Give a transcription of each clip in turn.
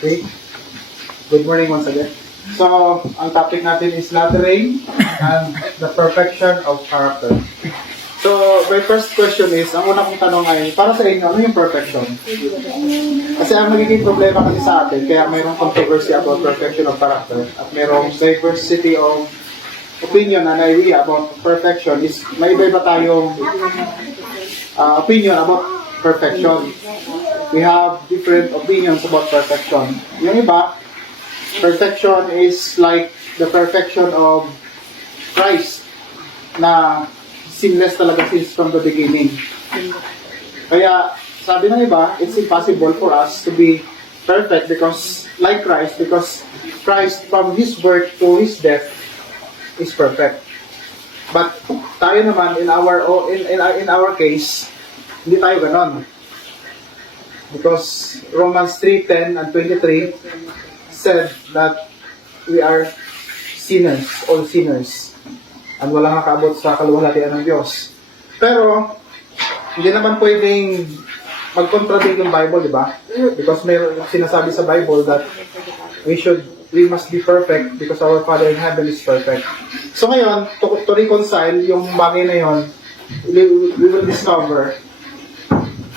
Okay. Good morning once again. So, ang topic natin is lattering and the perfection of character. So, my first question is, ang una kong tanong ay, para sa inyo, ano yung perfection? Kasi ang nagiging problema kasi sa atin, kaya mayroong controversy about perfection of character at mayroong diversity of opinion and idea about perfection is may iba-iba tayong opinion about perfection. We have different opinions about perfection. Yung iba, perfection is like the perfection of Christ na sinless talaga since from the beginning. Kaya sabi ng iba, it's impossible for us to be perfect because like Christ, because Christ from His birth to His death is perfect. But tayo naman in our case, hindi tayo ganon. Because Romans 3:10 and 23 said that we are sinners, all sinners. And walang nakaabot sa kaluwalhatian ng Diyos. Pero, hindi naman pwedeng mag-contradict yung Bible, di ba? Because may sinasabi sa Bible that we must be perfect because our Father in heaven is perfect. So ngayon, to reconcile yung bagay na yon, we will discover,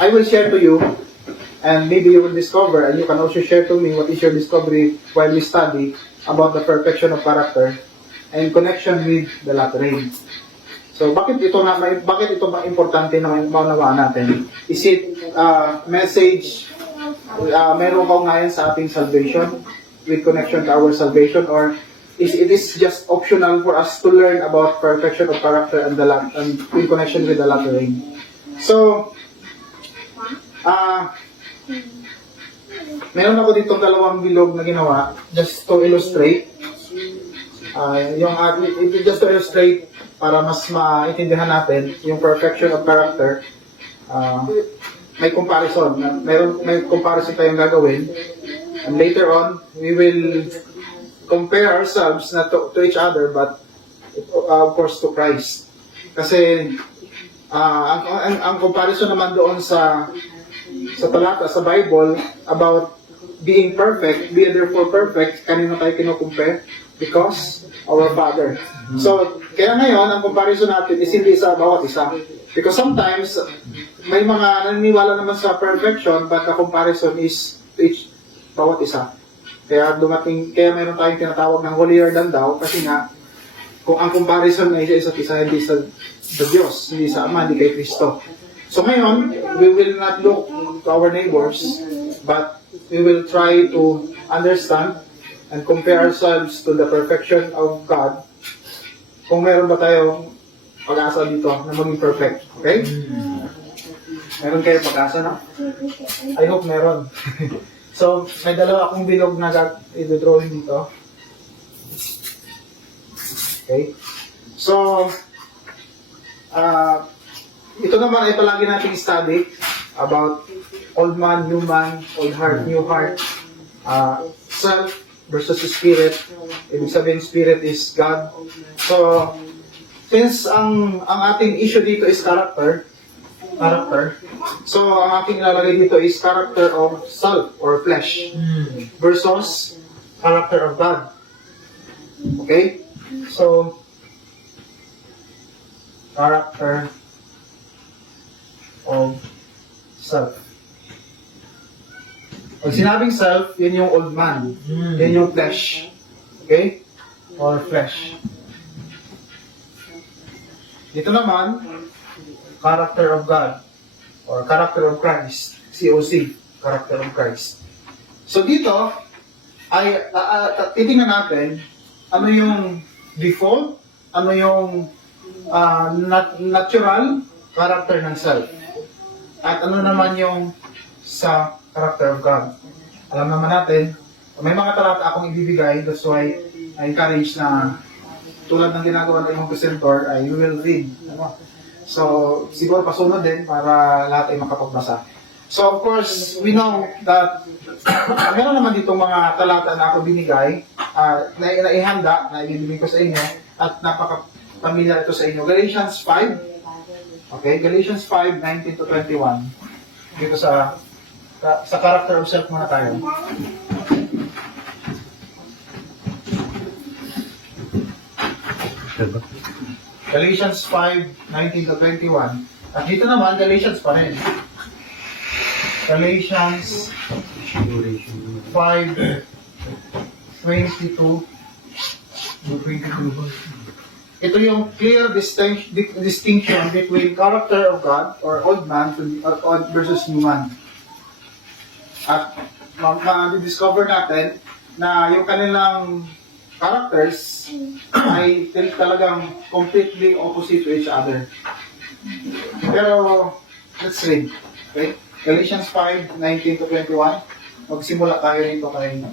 I will share to you, and maybe you will discover, and you can also share to me what is your discovery while we study about the perfection of character and connection with the lattering. So, bakit ito ba importante na maunawaan natin? Is it message, meron ka ngayon sa ating salvation with connection to our salvation, or it is just optional for us to learn about perfection of character and in connection with the lattering? So, meron ako ditong dalawang bilog na ginawa just to illustrate just to illustrate para mas maintindihan natin yung perfection of character. May comparison, may comparison tayong gagawin, and later on we will compare ourselves not to each other but of course to Christ. Kasi ang comparison naman doon sa talata sa Bible about being perfect, be therefore perfect, kanino tayo kino-compare? Because our Father. So, kaya ngayon, ang comparison natin is hindi sa bawat isa. Because sometimes, may mga naniniwala naman sa perfection, but the comparison is to each bawat isa. Kaya mayroon tayong tinatawag ng holier than thou, kasi nga, kung ang comparison ay sa isa't isa, hindi sa Diyos, hindi sa Ama, hindi kay Kristo. So ngayon, we will not look to our neighbors, but we will try to understand and compare ourselves to the perfection of God. Kung meron ba tayong pag-asa dito na maging perfect. Okay? Meron kayo pag-asa, no? I hope meron. So, may dalawa akong bilog na i-drawing dito. Okay? So, ito naman ay palagi nating study about old man, new man, old heart, new heart, self versus spirit. Ibig sabihin, spirit is God. So, since ang ating issue dito is character, so ang aking ilalagay dito is character of self or flesh versus character of God. Okay? So, character of self. Pag sinabing self, yun yung old man. Yun yung flesh. Okay? Or flesh. Dito naman, character of God. Or character of Christ. COC. Character of Christ. So dito, ay titingnan natin ano yung default, ano yung natural character ng self. At ano naman yung sa character of God. Alam naman natin, may mga talata akong ibibigay, that's why I encourage na tulad ng ginagawa ng imong presenter, I will read. So, siguro pasunod din para lahat ay makapagbasa. So, of course, we know that meron naman ditong mga talata na ako binigay, na ihanda, na ibibigay ko sa inyo, at napaka-familiar ito sa inyo. Galatians 5, okay, Galatians 5:19 to 21. Dito sa character of self muna tayo. Galatians 5:19 to 21. At dito naman, Galatians pa rin. Galatians 5:22 to 22. Ito yung clear distinction between character of God or old man versus new man. At ma-discover natin na yung kanilang characters ay talagang completely opposite to each other. Pero, let's read. Okay? Galatians 5:19 to 21. Magsimula tayo nito kay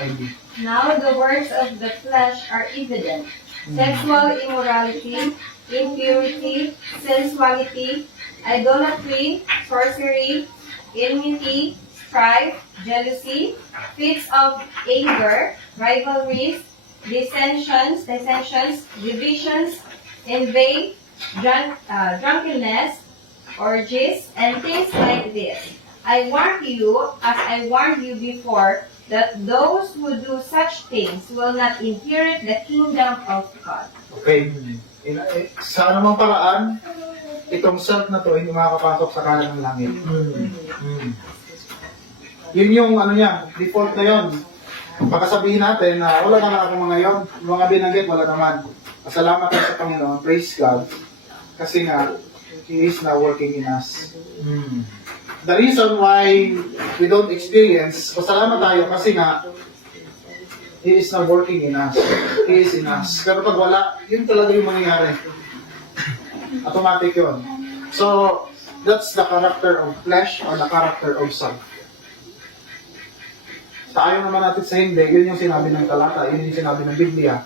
ID. Now the works of the flesh are evident. Sexual immorality, impurity, sensuality, idolatry, sorcery, enmity, strife, jealousy, fits of anger, rivalries, dissensions, divisions, envy, drunkenness, orgies, and things like this. I warn you, as I warned you before, that those who do such things will not inherit the kingdom of God. Okay. Sa anumang paraan, itong self na to hindi makakapasok sa kanan ng langit. Yun yung ano niya, default na yun. Baka sabihin natin na wala naman akong mga yon, mga binanggit, wala naman. Pasalamat tayo sa Panginoon, praise God. Kasi nga, He is now working in us. The reason why we don't experience, pasalamat tayo kasi nga, He is now working in us. He is in us. Pero pag wala, yun talaga yung mangyayari. Automatic yun. So, that's the character of flesh or the character of self. Sa ayaw naman natin sa hindi, yun yung sinabi ng talata, yun yung sinabi ng Biblia,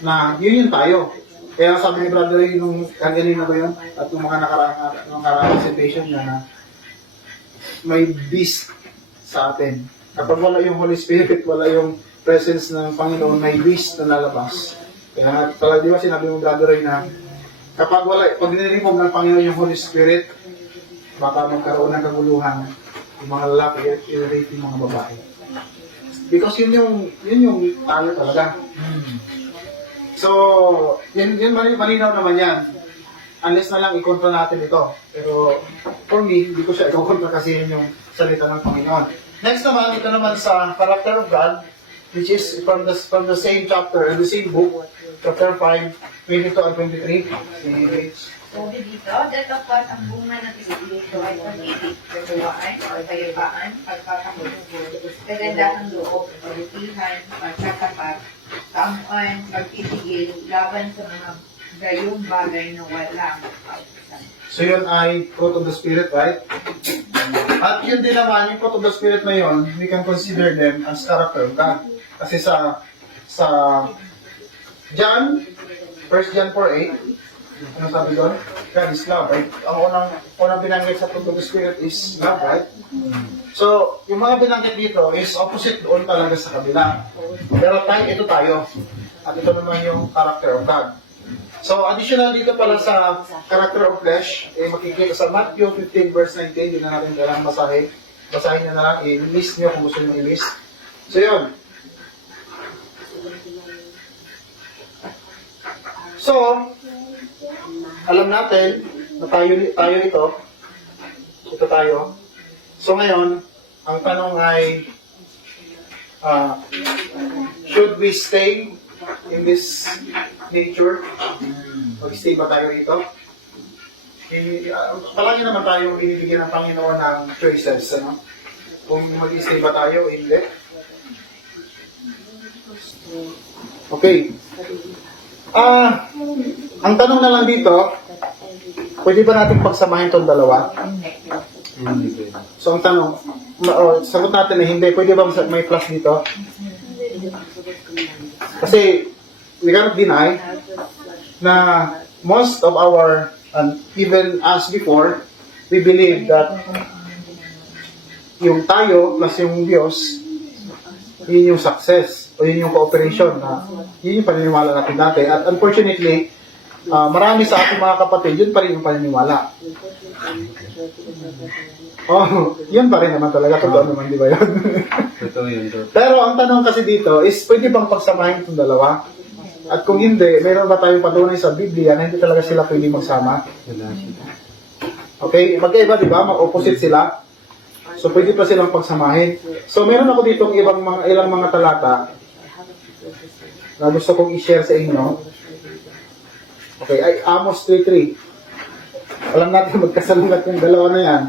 na yun yung tayo. Kaya sabi ni Brother Ray, nung kanina ba yun, at nung mga nakaraang presentation niya na may beast sa atin. Kapag wala yung Holy Spirit, wala yung presence ng Panginoon, may beast na lalabas. Kaya talaga, di ba sinabi mo, Brother Ray, na kapag pag niremove ng Panginoon yung Holy Spirit, baka magkaroon ng kaguluhan yung mga lalaki at i-rate yung mga babae. Because yun yung tayo talaga. So, yun malinaw naman yan. Unless na lang i-control natin ito. Pero, for me, hindi ko siya i-control kasi yun yung salita ng Panginoon. Next naman, ito naman sa character of God, which is from the same chapter and the same book, chapter 5:22 and 23. Sabi dito, datapwat ang bunga ng Espiritu ay pag-ibig, katuwaan, kapayapaan, pagkakaroon, kagandahang loob, kabutihan, pagkatapat, kaamuan, pagtitigil, laban sa mga gayong bagay na walang kautusan. So yun ay fruit of the Spirit, right? At yun din naman, yung fruit of the Spirit na yun, we can consider them as character of God. Kasi sa John, 1 John 4:8, ano sabi doon? God is love, right? Ang unang binanggit sa fruit of the Spirit is love, right? So, yung mga binanggit dito is opposite doon talaga sa kabila. Pero ito tayo. At ito naman yung character of God. So, additional dito pala sa character of flesh, makikita sa Matthew 15 verse 19, yun na natin kailangan basahin. Basahin nyo na lang, i-list nyo kung gusto nyo i-list. So, yun. So, alam natin na tayo ito tayo. So, ngayon, ang tanong ay, should we stay in this nature? Mag-stay ba tayo rito? Palagi naman tayo ibibigyan ng Panginoon ng choices, ano? Kung mag-stay ba tayo, hindi. Okay. Ang tanong na lang dito, pwede ba natin pagsamahin itong dalawa? So, ang tanong, sagot natin na hindi. Pwede ba may plus dito? Kasi, we cannot deny na most of our, and even as before, we believe that yung tayo plus yung Diyos, yun yung success o yun yung cooperation na yun yung paniniwala natin dati. At unfortunately, marami sa ating mga kapatid, yun pa rin yung paniniwala. Oh, yun pa rin naman talaga. Totoo naman, di ba yun? Totoo yun. Pero ang tanong kasi dito is, pwede bang pagsamahin itong dalawa? At kung hindi, meron ba tayong patunay sa Biblia na hindi talaga sila pwede magsama? Okay, magkaiba, di ba? Mag-opposite sila. So, pwede pa silang pagsamahin. So, meron ako ditong ilang mga talata na gusto kong i-share sa inyo. Okay, ay Amos 3:3. Alam natin magkasalungat yung dalawa na yan.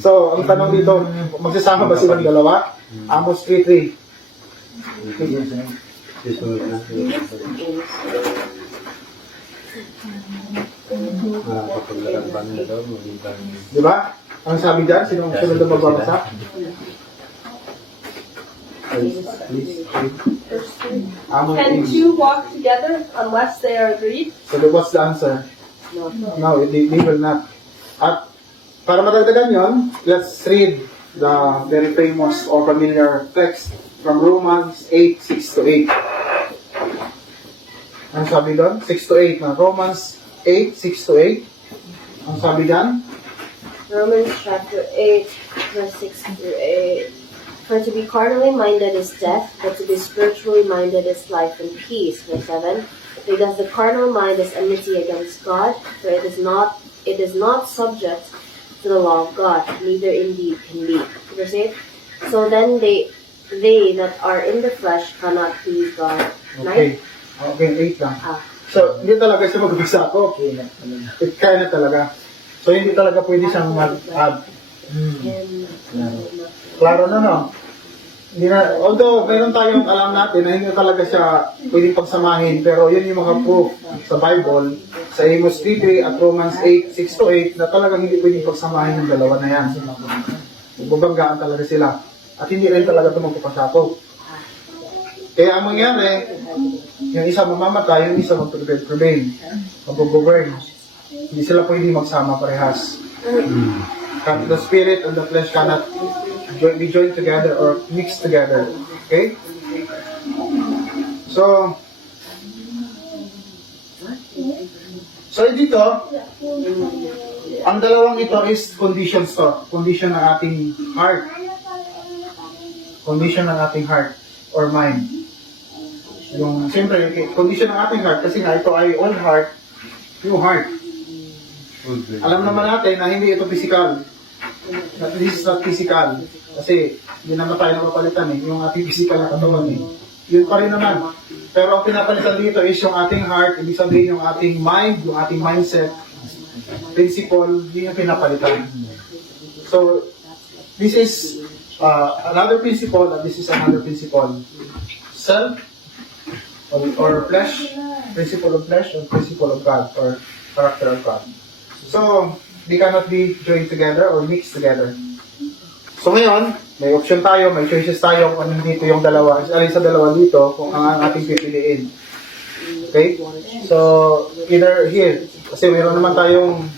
So, ang tanong dito, magsasama ba silang dalawa? Amos 3:3. Di ba? Ang sabi dyan, sino sunod na magbabasa? Amos Can 3. two walk together unless they are agreed? So, what's the answer? No, they will not. At para madagdagan yon, let's read the very famous or familiar text from Romans 8:6-8. Ang sabi doon? 6-8 na. Romans 8:6-8. Ang sabi doon? Romans chapter 8, verse 6 through 8. For to be carnally minded is death, but to be spiritually minded is life and peace. Verse 7. Because the carnal mind is enmity against God, for it is not subject to the law of God, neither indeed can be. Verse 8. So then they that are in the flesh cannot please God. Okay. Okay, 8 lang. Ah. So, hindi talaga siya magbasa ako. It kaya na talaga. So, hindi talaga pwede siyang mag-add. And, Klaro na, no? Hindi na, although, meron tayong alam natin na hindi talaga siya pwedeng pagsamahin, pero yun yung mga proof sa Bible, sa Amos 3:3 at Romans 8:6-8, na talagang hindi pwedeng pagsamahin yung dalawa na yan. Bubanggaan talaga sila. At hindi rin talaga ito magpapasako. Kaya ang mangyari, yung isa mamamatay, yung isa mag-prevail, mag-govern. Hindi sila pwedeng magsama parehas. The spirit and the flesh cannot be joined together or mixed together. Okay? So dito, ang dalawang ito is conditions to. Condition ng ating heart. Condition ng ating heart or mind. Yung, siyempre, condition ng ating heart, kasi nga ito ay old heart, new heart. Alam naman natin na hindi ito physical. That this is not physical. Kasi, hindi naman tayo napapalitan yung ating physical na katawan Yun pa rin naman. Pero ang pinapalitan dito is yung ating heart, ibig sabihin yung ating mind, yung ating mindset, principle, yun yung pinapalitan. So, this is another principle and this is another principle. Self or flesh, principle of flesh or principle of God or character of God. So, they cannot be joined together or mixed together. So ngayon, may option tayo, may choices tayo kung ano dito yung dalawa, alin sa dalawa dito, kung ang ating pipiliin. Okay? So, either here, kasi meron naman tayong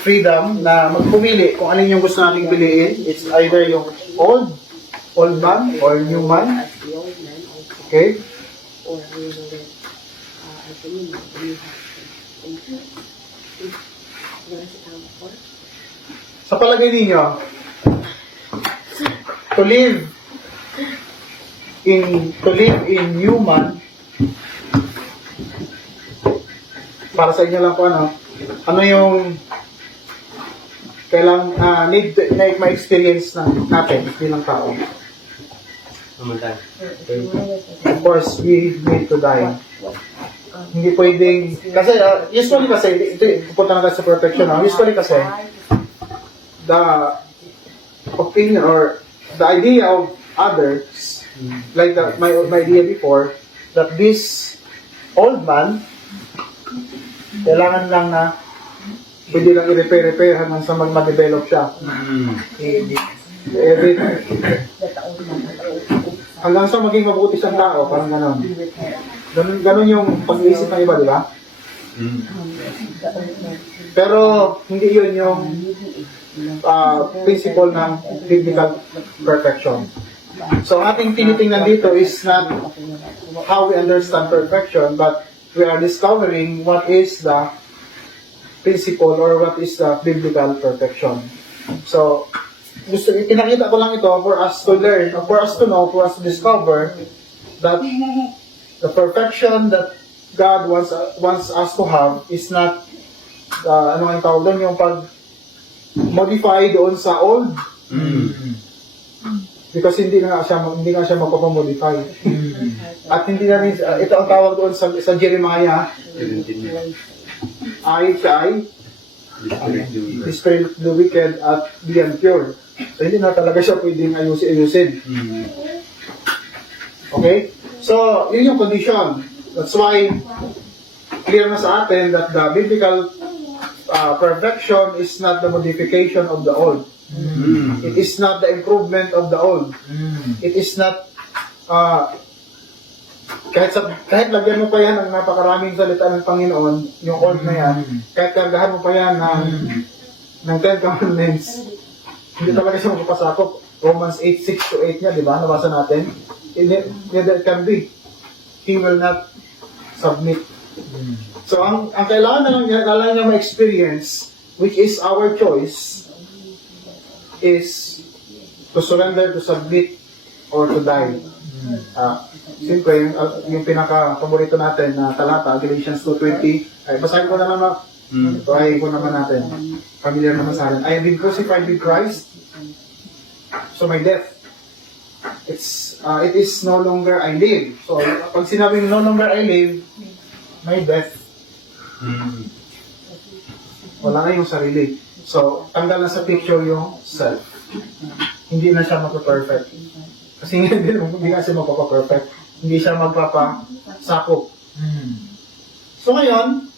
freedom na magpumili kung alin yung gusto nating piliin. It's either yung old man or new man. Okay? Sa palagay ninyo, to live in human, para sa inyo lang po ano yung kailang need na ma-experience natin bilang tao. Of course, we need to die. Hindi pwedeng, kasi usually kasi, ito pupunta na tayo sa perfection. Usually kasi, the opinion or the idea of others, like my idea before, that this old man, kailangan lang na pwede lang i-repair hanggang sa mag-develop siya. Hanggang sa maging mabuti siyang tao, parang ganon. Ganon yung pag-iisip ng iba, di ba? Pero hindi yun yung principle ng biblical perfection. So, ang ating tinitingnan dito is not how we understand perfection, but we are discovering what is the principle or what is the biblical perfection. So, pinakita ko lang ito for us to learn, for us to know, for us to discover that the perfection that God wants us to have is not, ano ang tawag doon, yung pag-modify doon sa old. Because hindi nga siya magpapamodify. At hindi na rin, ito ang tawag doon sa Jeremiah, the spirit of the wicked at the impure. So, hindi na talaga siya pwedeng ayusin. Okay? So, yun yung condition. That's why, clear na sa atin that the biblical perfection is not the modification of the old. It is not the improvement of the old. It is not, kahit lagyan mo pa yan ng napakaraming salita ng Panginoon, yung old na yan, kahit kargahan mo pa yan ng 10 commandments, hindi talaga siya magpapasakop. Romans 8:6-8 niya, di ba? Nabasa natin. It can be. He will not submit. So, ang kailangan niya ma-experience, which is our choice, is to surrender, to submit, or to die. Siyempre, yung pinaka-paborito natin na talata, Galatians 2:20, ay basahin ko na naman. Try ko naman natin. Familiar naman sa atin. I have been crucified with Christ, so my death, it is no longer I live. So, pag sinabing no longer I live, my death. Wala na yung sarili. So, tanggal na sa picture yung self. Hindi na siya magpa-perfect. Kasi hindi na siya magpa-perfect. Hindi siya magpapasakop. So ngayon,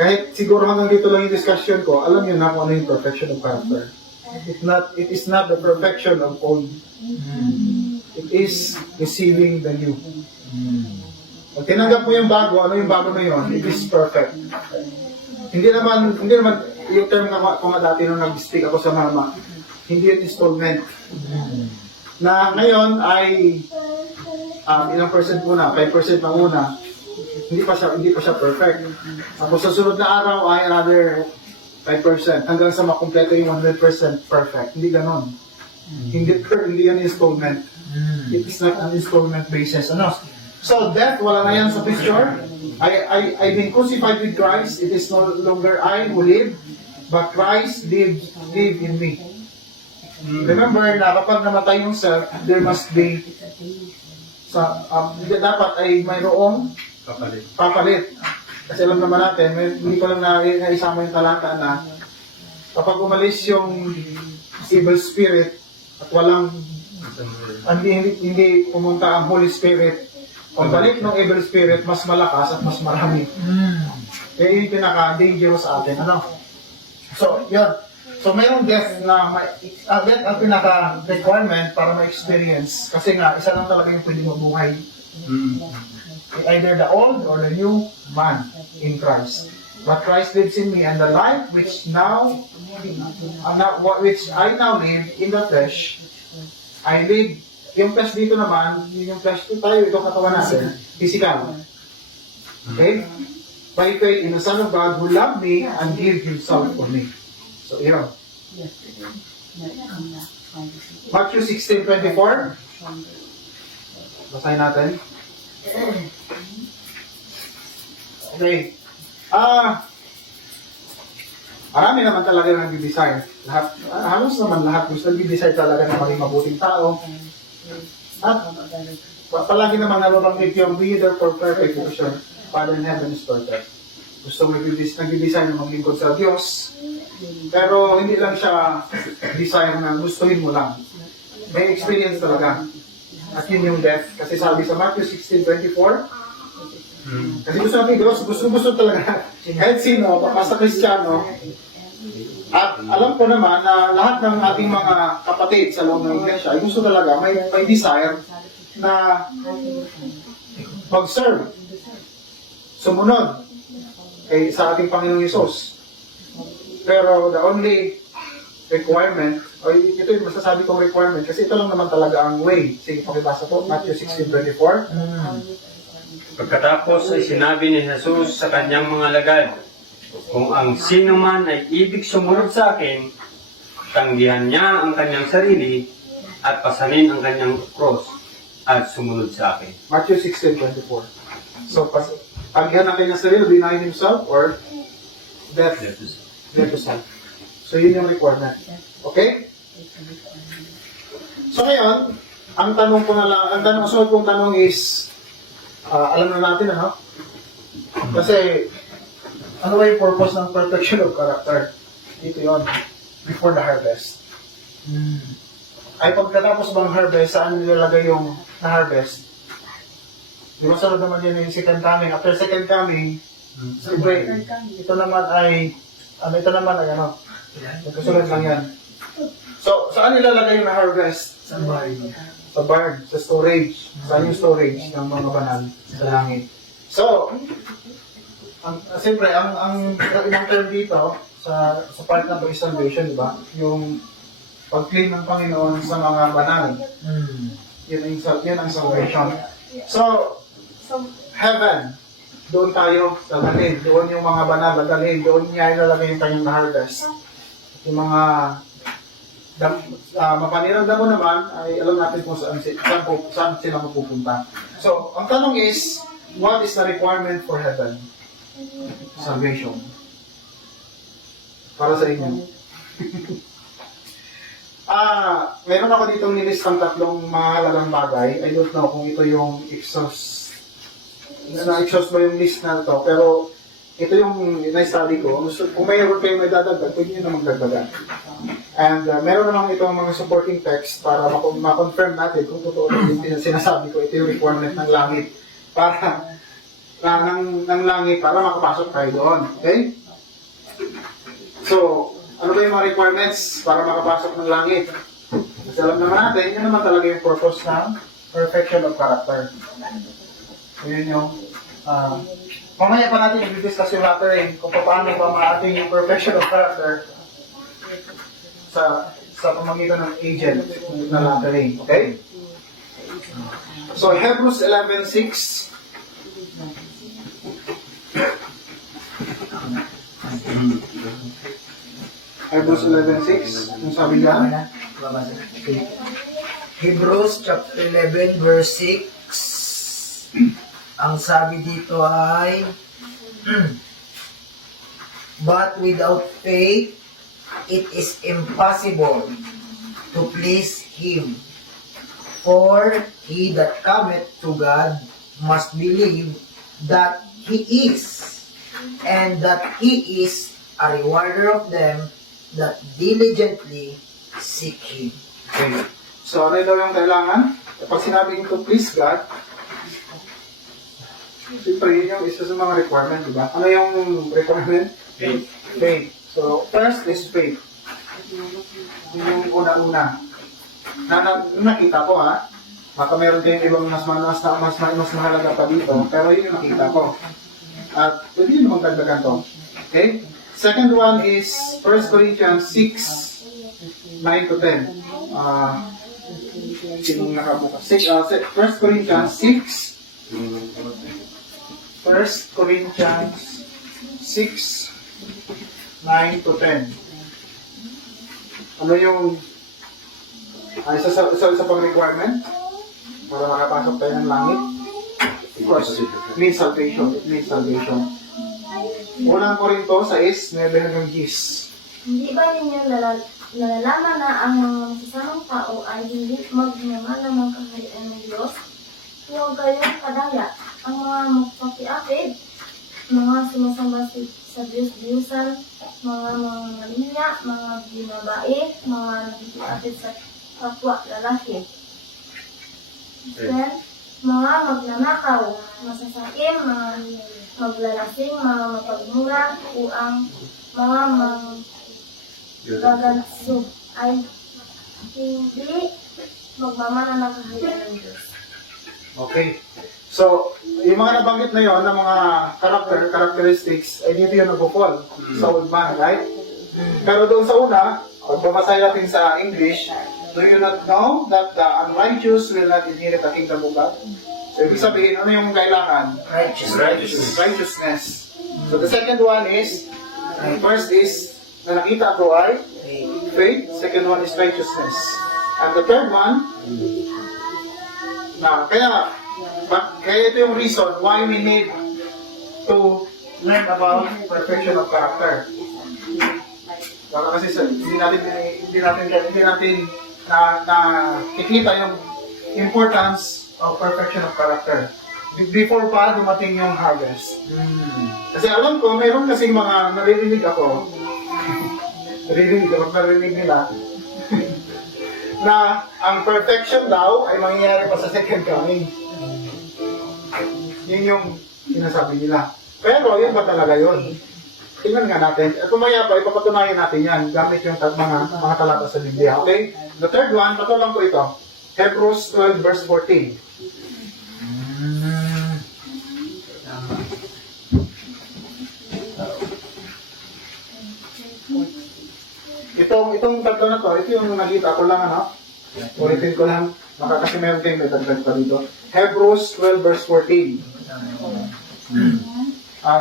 kahit siguro hanggang dito lang yung discussion ko, alam niyo na kung ano yung perfection of character. It is not the perfection of old. It is receiving the new. Pag tinanggap mo yung bago, ano yung bago na yun? It is perfect. Hindi naman yung term na kung dati nung nag-speak ako sa mama, hindi yung installment. Na ngayon ay ilang percent muna, 5% na muna. Hindi pa siya perfect. Tapos sa sunod na araw ay another 5% hanggang sa makumpleto yung 100% perfect. Hindi ganon. Hindi yan installment. It is not an installment basis. Ano? So death, wala na yan sa picture. I've been crucified with Christ. It is no longer I who live, but Christ live in me. Remember na kapag namatay yung self, there must be dapat ay mayroong papalit. Kasi alam naman natin, hindi ko lang naisama yung talata na kapag umalis yung evil spirit at walang hindi pumunta ang Holy Spirit, pagbalik ng evil spirit, mas malakas at mas marami. Kaya yun yung pinaka-dangerous sa atin. Ano? So, yun. So, mayroong death na death ang pinaka-requirement para ma-experience. Kasi nga, isa lang talaga yung pwede mabuhay. Either the old or the new man in Christ. But Christ lives in me, and the life which I now live in the flesh, I live. Yung flesh dito naman, yung flesh tayo, itong katawan natin, physical. Okay? By faith in the Son of God who loved me and gave Himself for me. So, yun. Matthew 16:24. Basahin natin. Okay. Marami naman talaga nang nag-desire. Halos naman lahat gusto nag-desire talaga na maging mabuting tao. At palagi naman nababanggit yung be therefore perfect because your Father in heaven is perfect. Gusto mo nag-desire na maglingkod sa Diyos. Pero hindi lang siya desire na gustuhin mo lang. May experience talaga. At yun yung death. Kasi sabi sa Matthew 16:24, kasi gusto natin Diyos, gusto talaga. Kahit sino, basta Kristiyano. At alam ko naman na lahat ng ating mga kapatid sa loob ng iglesia ay gusto talaga, may desire na mag-serve, sumunod sa ating Panginoong Yesus. Pero the only requirement, o ito yung masasabi kong requirement, kasi ito lang naman talaga ang way. Sige, pakibasa po, Matthew 16:24. Pagkatapos ay sinabi ni Jesus sa kanyang mga lagad, kung ang sino man ay ibig sumunod sa akin, tanggihan niya ang kanyang sarili at pasanin ang kanyang cross at sumunod sa akin. Matthew 16:24. So, pagyan ng kanyang sarili, denying himself, or death to self. So, yun yung requirement. Okay? So, ngayon, ang tanong ko na lang, ang sunod kong tanong is, alam na natin, ano? Kasi, ano ba yung purpose ng perfection of character? Dito yun, before the harvest. Ay pagkatapos bang harvest, saan nilalagay yung na-harvest? Di ba sunod naman yun yung second coming? After second coming, siyempre, ito naman ay magkasunod lang yan. So, saan nilalagay yung na-harvest? Sa barn, sa storage. Saan yung storage ng mga banal sa langit? So, siyempre, ang ibang term dito, sa part ng salvation, di ba? Yung pag-claim ng Panginoon sa mga banal. Yun ang salvation. So, heaven, doon tayo dadalhin. Doon yung mga banal dadalhin. Doon niya ilalagay yung kanyang na-harvest. Yung mga mapanirang damo naman, ay alam natin kung saan sila mapupunta. So, ang tanong is, what is the requirement for heaven? Salvation. Para sa inyo. Meron ako ditong nilistang tatlong mahalagang bagay. I don't know kung ito yung exhaust. Na-exhaust ba yung list na ito? Pero ito yung na-study ko. Kung mayroon kayong may dadagdag, pwede nyo namang dagdagan. And meron namang itong mga supporting text para ma-confirm natin kung totoo yung sinasabi ko. Ito yung requirement ng langit. Ng langit para makapasok tayo doon. Okay? So, ano ba yung mga requirements para makapasok ng langit? Kasi alam naman natin, yun naman talaga yung purpose ng perfection of character. So, yun yung, mamaya pa natin i-discuss yung latter kung paano pa maating yung perfection of character sa pamagitan ng agent na latter. Okay? So, Hebrews 11:6. Hebrews 11:6. Yung sabi niya? Hebrews chapter 11 verse 6. Ang sabi dito ay but without faith it is impossible to please him. For he that cometh to God must believe that he is, and that he is a rewarder of them that diligently seek him. Okay. So, ano daw yung kailangan? Kapag sinabing to please God, siyempre yun yung isa sa mga requirement, di ba? Ano yung requirement? Faith. Faith. So, first is faith. Yun yung una-una. Nakita ko ha. Baka meron kayong ibang mas mahalaga pa dito, pero yun yung nakita ko. At pwede yun namang dagdagan to. Okay? Second one is 1 Corinthians 6, 9 to 10. Sinong nakabukas? 1 Corinthians 6. 1 Corinthians 6, 9 to 10. Ano yung isa pang requirement para makapasok tayo ng langit? Of course, it means salvation. It means salvation. Unang Korinto 6, 9 hanggang 10. Hindi ba ninyo nalalaman na ang mga masasamang tao ay hindi magmamana ng kaharian ng Diyos? Huwag kayong kadaya. Ang mga magpapiapid, mga sumasamba sa Diyos-Diyusan, mga manglinya, mga binabae, mga nakikiapid sa kapwa lalaki. Then, mga magnanakaw, masasakim, mga maglalasing, mga mapagmura, o ang mga gagansog ay hindi magmamana ng kaharian ng Diyos. Okay. So, yung mga nabanggit na yon ng mga characteristics, ay dito yung nag-fall sa old man, right? Pero doon sa una, pag bamasay natin sa English, do you not know that the unrighteous will not inherit the kingdom of God? So, ibig sabihin, ano yung kailangan? Righteousness. So, the second one is, first is, na nakita ko ay faith. Second one is righteousness. And the third one, kaya Kaya ito yung reason why we need to learn about perfection of character. Baka kasi hindi natin nakikita yung importance of perfection of character. Before pa dumating yung harvest. Kasi alam ko, meron kasing mga narinig ako, narinig nila, na ang perfection daw ay mangyayari pa sa second coming. Yun yung sinasabi nila. Pero yun ba talaga yun? Tingnan nga natin. At pumaya pa, ipapatunayan natin yan gamit yung mga talata sa Biblia. Okay? The third one, patulang ko ito. Hebrews 12 verse 14. Itong tatlo na to, ito yung nakita ko lang, ano? Ulitin ko lang. Baka kasi meron kayong nadagdag pa dito. Hebrews 12 verse 14.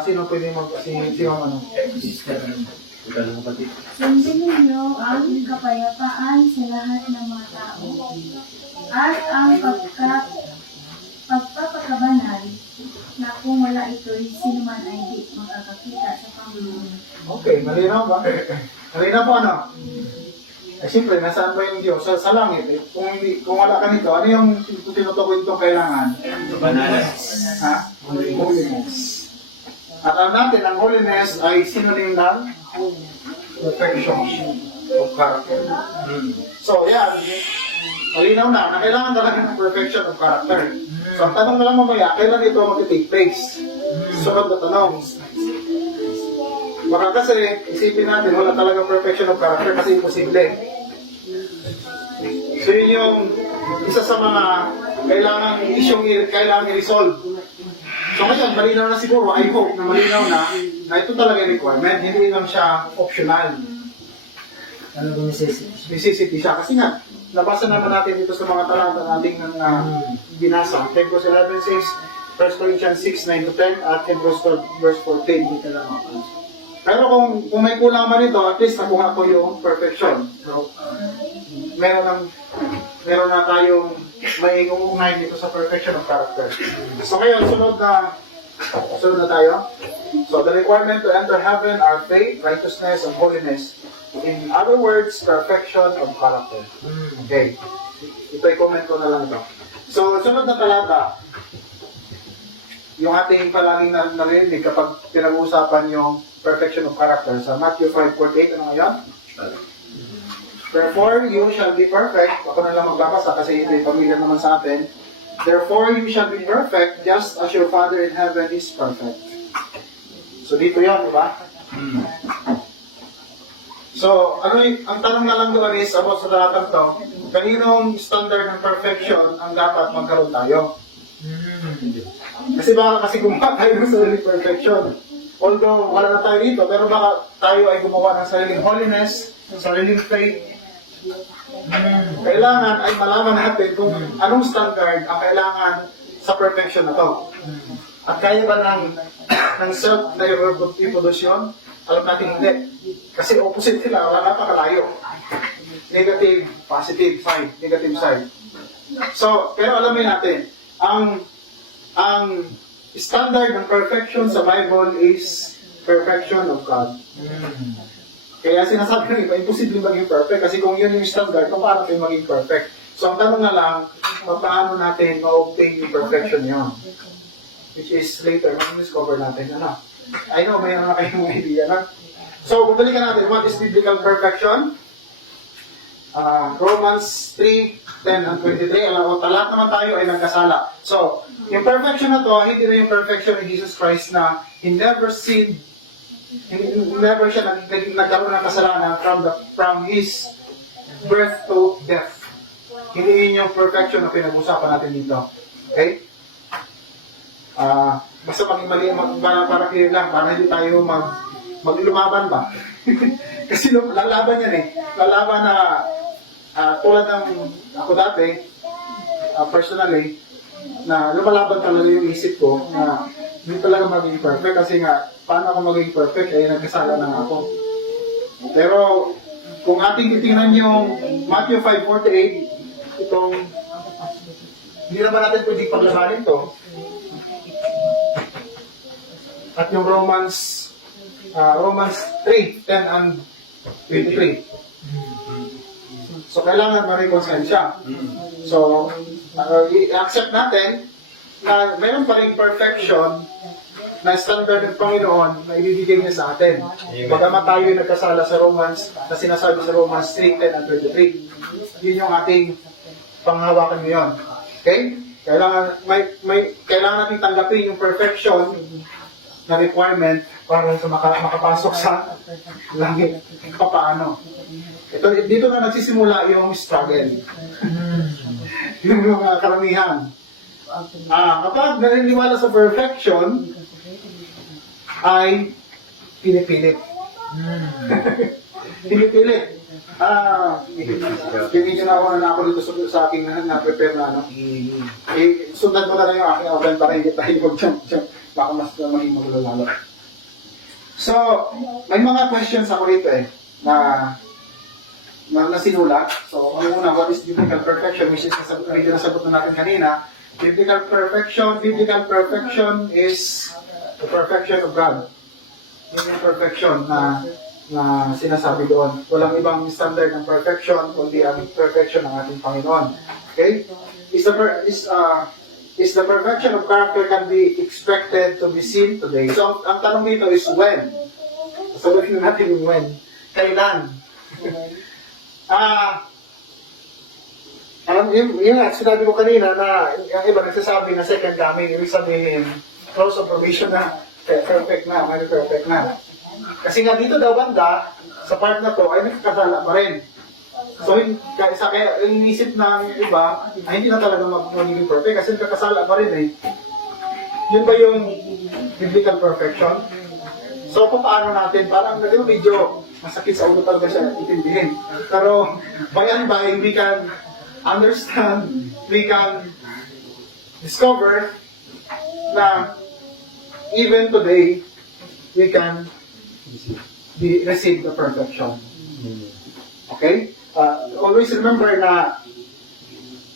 Sino pwede sino ano? Sundin ninyo ang kapayapaan sa lahat ng mga tao at ang pagpapakabanal na kung wala ito'y sino man ay di makakakita sa Panginoon. Okay, malinaw ba? Malinaw po ano? Eh, siyempre, nasaan ba yung Diyos? Sa langit. Eh. Kung wala ka nito, ano yung tinutukoy itong kailangan? Banalan. Ha? Holiness. At alam natin, ang holiness ay synonym ng perfection of character. So, yan. Malinaw na kailangan talaga ng perfection of character. So, ang tanong na lang mamaya, kailan ito mag-take place? Sunod na tanong. Baka kasi, isipin natin, wala talaga perfection of character kasi imposible. So, yun yung isa sa mga kailangan i-resolve. So, ngayon, malinaw na siguro, I hope na malinaw na ito talaga yung requirement, hindi lang siya optional. Ano kung Necessity siya. Kasi nga, nabasa naman natin dito sa mga talata nating binasa. Hebrews 11:6, 1 Corinthians 6:9-10, at Hebrews 12 verse 14. Dito lang ako. Pero kung may kulang man ito, at least nakuha ko yung perfection. So, meron na tayong may uugnay dito sa perfection of character. So ngayon, sunod na tayo. So the requirement to enter heaven are faith, righteousness, and holiness. In other words, perfection of character. Okay. Ito i-comment ko na lang ito. So, sunod na talata, yung ating palaging narinig kapag pinag-uusapan yung perfection of character sa Matthew 5:48, ano ngayon? Therefore, you shall be perfect. Ako na lang magbabasa kasi ito yung pamilya naman sa atin. Therefore, you shall be perfect just as your Father in heaven is perfect. So, dito yan, di ba? So, ang tanong na lang doon is, about sa talatang to, kaninong standard ng perfection ang dapat magkaroon tayo? Kasi baka gumawa tayo ng sariling perfection. Although, wala na tayo dito, pero baka tayo ay gumawa ng sariling holiness, sariling faith. Kailangan ay malaman natin kung anong standard ang kailangan sa perfection na to. At kaya ba ng self na i-produce yun? Alam natin hindi. Kasi opposite sila, wala napakalayo. Negative, positive side, negative side. So, pero alamin natin, ang standard ng perfection sa Bible is perfection of God. Kaya sinasabi ng iba, imposible maging perfect. Kasi kung yun yung standard, paano tayo maging perfect? So, ang tanong na lang, paano natin ma-obtain yung perfection yun? Which is later, mag-discover natin. I know, mayroon na kayong idea na. So, bumalikan natin, what is biblical perfection? Romans 3:10 and 23, alam mo, lahat naman tayo ay nagkasala. So, yung perfection na to, hindi na yung perfection ni Jesus Christ na He never sinned, never siya nagkaroon ng kasalanan from His birth to death. Hindi yun yung perfection na pinag-usapan natin dito. Okay? Basta maging mali, para clear lang, para hindi tayo maglumaban ba? Kasi lalaban yan eh. Lalaban na tulad ng ako dati, personally, na lumalaban talaga yung isip ko na hindi talaga maging perfect kasi nga, paano ako maging perfect ay nagkasala na ako. Pero, kung ating titingnan yung Matthew 5:48, itong Hindi naman natin pwedeng paglabanin to. At yung Romans 3, 10 and 23. So, kailangan ma-reconcile siya. So, i-accept natin na mayroon pa rin perfection na standard ng Panginoon na ibibigay niya sa atin. Bagamat tayo yung nagkasala sa Romans, na sinasabi sa Romans 3, 10 and 23. Yun yung ating panghawakan ngayon. Okay? Kailangan natin tanggapin yung perfection na requirement para sa makapasok sa langit. Paano? Dito na nagsisimula yung struggle. Yung mga karamihan. Kapag naniniwala sa perfection, ay pinipilit. Pinipilit. Pinigyan na ako dito sa aking na-prepare na ano. Sundan mo na lang yung aking outline para hindi tayo mag-jump. Baka mas maging magulo lalo. So, may mga questions ako rito na sinulat. So, ano muna, what is biblical perfection? Which is medyo nasagot na natin kanina. Biblical perfection is the perfection of God. Yun yung perfection na sinasabi doon. Walang ibang standard ng perfection, kundi ang perfection ng ating Panginoon. Okay? Is the perfection of character can be expected to be seen today? So, ang tanong dito is when? Sagutin natin yung when. Kailan? Yung sinabi ko kanina na yung iba nagsasabi na second coming, ibig sabihin, close of probation na, perfect na, may perfect na. Kasi nga dito daw banda, sa part na to, ay nagkakasala pa rin. So, kaya inisip ng iba, ay hindi na talaga magiging perfect kasi nagkakasala pa rin Yun ba yung biblical perfection? So, paano natin? Parang medyo masakit sa ulo talaga siya itindihin. Pero, by and by, we can understand, we can discover na even today, we can receive the perfection. Okay? Always remember na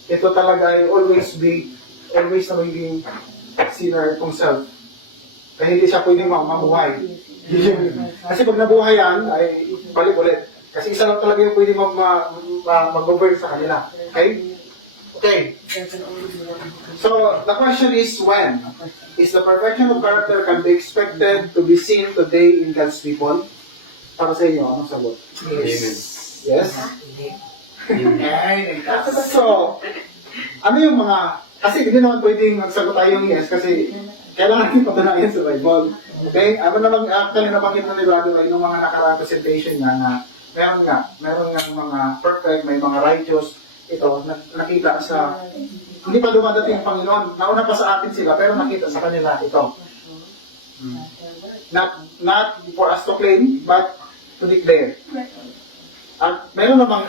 ito talaga ay always na magiging sinner itong self. Kaya hindi siya pwedeng mabuhay. Kasi pag nabuhay yan, ay balik ulit. Kasi isa lang talaga yung pwedeng mag-govern sa kanila. Okay? Okay. So, the question is when? Is the perfection of character can be expected to be seen today in God's people? Para sa inyo, anong sagot? Yes. Yes? So, ano yung mga, kasi hindi naman pwedeng magsagot tayo yung yes kasi kailangan natin patunayan sa Bible. Okay? Ano naman, actually nabanggit na ni Brother ay yung mga nakarang presentation niya na meron nga mga perfect, may mga righteous, ito, nakita sa, hindi pa dumadating ang Panginoon, nauna pa sa atin sila, pero nakita sa kanila ito. Not for us to claim, but to declare. At meron namang,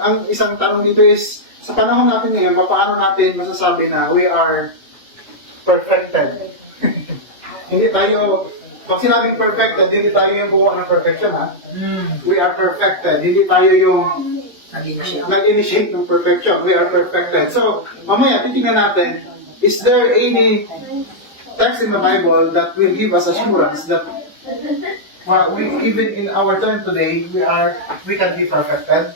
ang isang tanong dito is, sa panahon natin ngayon, paano natin masasabi na we are perfected? Hindi tayo, pag sinabing perfected, hindi tayo yung buwa ng perfection, ha? We are perfected. Hindi tayo yung nag-initiate ng perfection. We are perfected. So, mamaya, titingnan natin, is there any text in the Bible that will give us assurance that even in our time today, we can be perfected?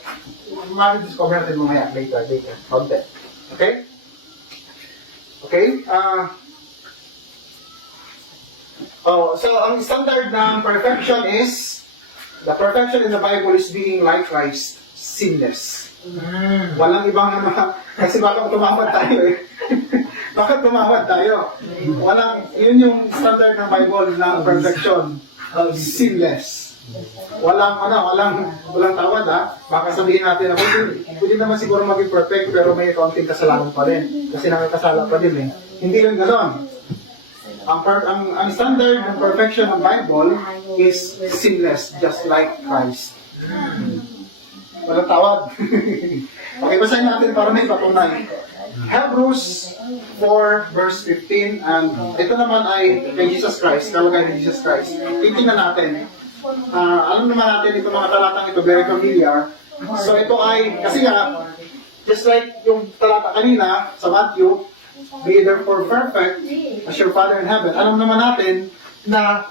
Discover natin mamaya, later. Okay? Okay? So, ang standard ng perfection is, the perfection in the Bible is being like Christ, sinless. Walang ibang kasi baka tumawad tayo Bakit tumawad tayo? Yun yung standard ng Bible ng perfection, sinless. Walang tawad Baka sabihin natin na pwede naman siguro maging perfect pero may kaunting kasalanan pa rin. Kasi nakakasala pa din Hindi lang gano'n. Ang standard ng perfection ng Bible is sinless, just like Christ. Walang tawad. Okay, basahin natin para may patunay. Hebrews 4 verse 15, and ito naman ay kay Jesus Christ, kalagay ni Jesus Christ. Titingnan natin. Alam naman natin ito mga talatang ito, very familiar. So ito ay, kasi nga, just like yung talata kanina sa Matthew, be therefore perfect as your Father in heaven. Alam naman natin na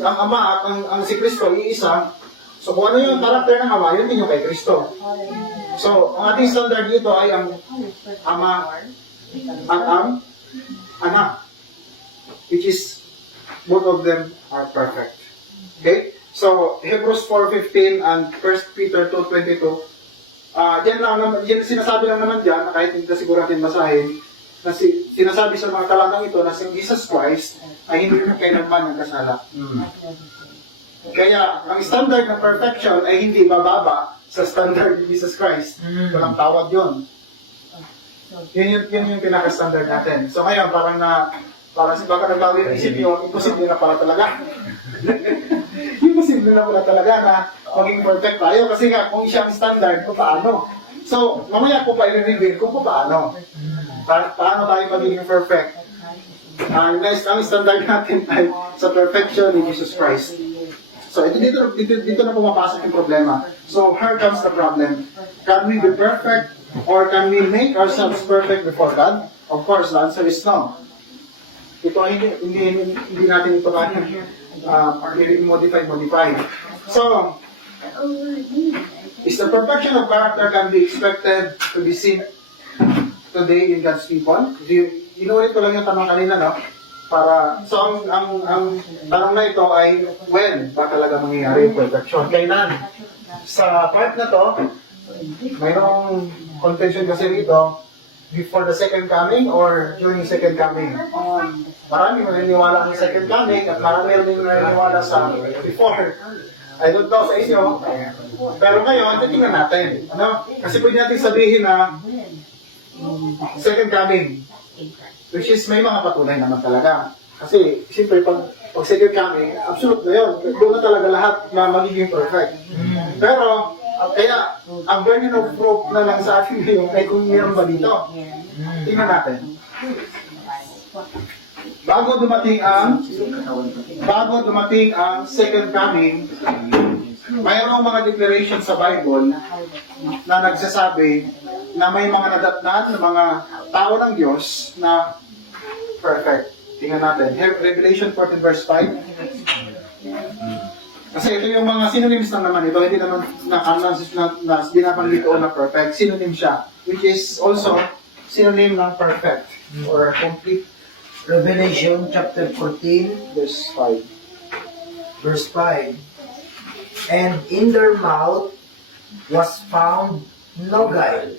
ang Ama at ang si Kristo iisa. So kung ano yung karakter ng Ama, yun din yung kay Kristo. So, ang ating standard dito ay ang Ama at ang Anak, which is both of them are perfect. Okay? So, Hebrews 4:15 and 1 Peter 2:22, diyan sinasabi lang naman diyan, kahit hindi na siguro natin basahin, na sinasabi sa mga talatang ito na si Jesus Christ ay hindi rin kailanman nagkasala. Kaya, ang standard ng perfection ay hindi bababa sa standard ni Jesus Christ. Walang tawad yun. Yun yung pinaka-standard natin. So ngayon, parang baka nagbawi yung isip nyo, imposible na pala talaga. Imposible na pala talaga na maging perfect tayo. Kasi nga, kung siya ang standard, kung paano? So, mamaya ko pa i-reveal kung paano. Paano tayo magiging perfect? Ang standard natin ay sa perfection ni Jesus Christ. So, dito na pumapasok yung problema. So, here comes the problem. Can we be perfect or can we make ourselves perfect before God? Of course, the answer is no. Ito ay hindi natin ito kaya modify. So, is the perfection of character can be expected to be seen today in God's people? Inulit ko lang yung tanong kanina, no? So, ang tanong na ito ay, when ba talaga mangyayari yung perfection? Kailan? Sa part na to, mayroong contention kasi rito, before the second coming or during second coming. Marami maniniwala sa second coming at marami rin maniniwala sa before. I don't know sa inyo. Pero ngayon, titingnan natin. Ano? Kasi pwede natin sabihin na second coming. Which is may mga patunay naman talaga. Kasi, siyempre, pag second coming, absolute na yun. Doon na talaga lahat na magiging perfect. Pero, kaya, ang burden of proof na lang sa atin ngayon ay kung meron ba dito. Tingnan natin. Bago dumating ang second coming, mayroong mga declaration sa Bible na nagsasabi na may mga nadatnan na mga tao ng Diyos na perfect. Tingnan natin. Revelation 14 verse 5. Kasi ito yung mga synonyms lang naman ito. Hindi naman na binabanggit o na perfect. Synonym siya. Which is also synonym ng perfect or complete. Revelation chapter 14, Verse 5. verse 5. And in their mouth was found no guile,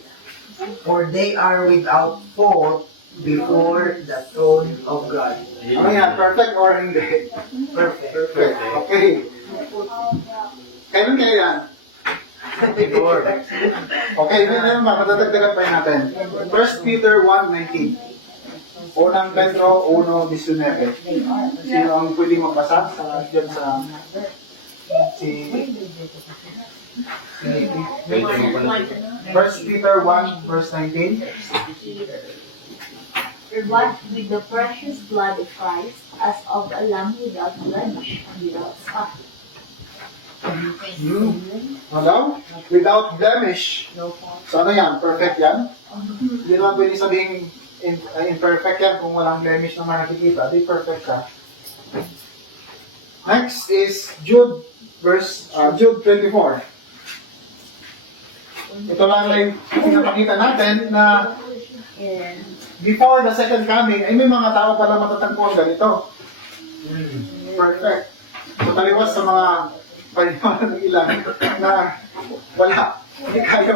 for they are without fault before the throne of God. Ano yan? Perfect or hindi? Perfect. Okay. Kailan kaya yan? Okay, yun matatagdagan pa natin. 1 Peter 1:19. Unang Pedro 1:19. Sino ang pwedeng magbasa dyan sa si 1 Peter 1 verse 19. Washed with the precious blood of Christ, as of a lamb without blemish and without spot. Hello? Without blemish. So ano yan? Perfect yan? Hindi naman pwede sabihin imperfect yan kung walang blemish naman nakikita. Di perfect ka. Next is Jude 24. Ito lang yung pinapakita natin na before the second coming, ay may mga tao pala matatagpuan ganito. Perfect. So taliwas sa mga paniwala ng ilan na wala. Hindi kaya.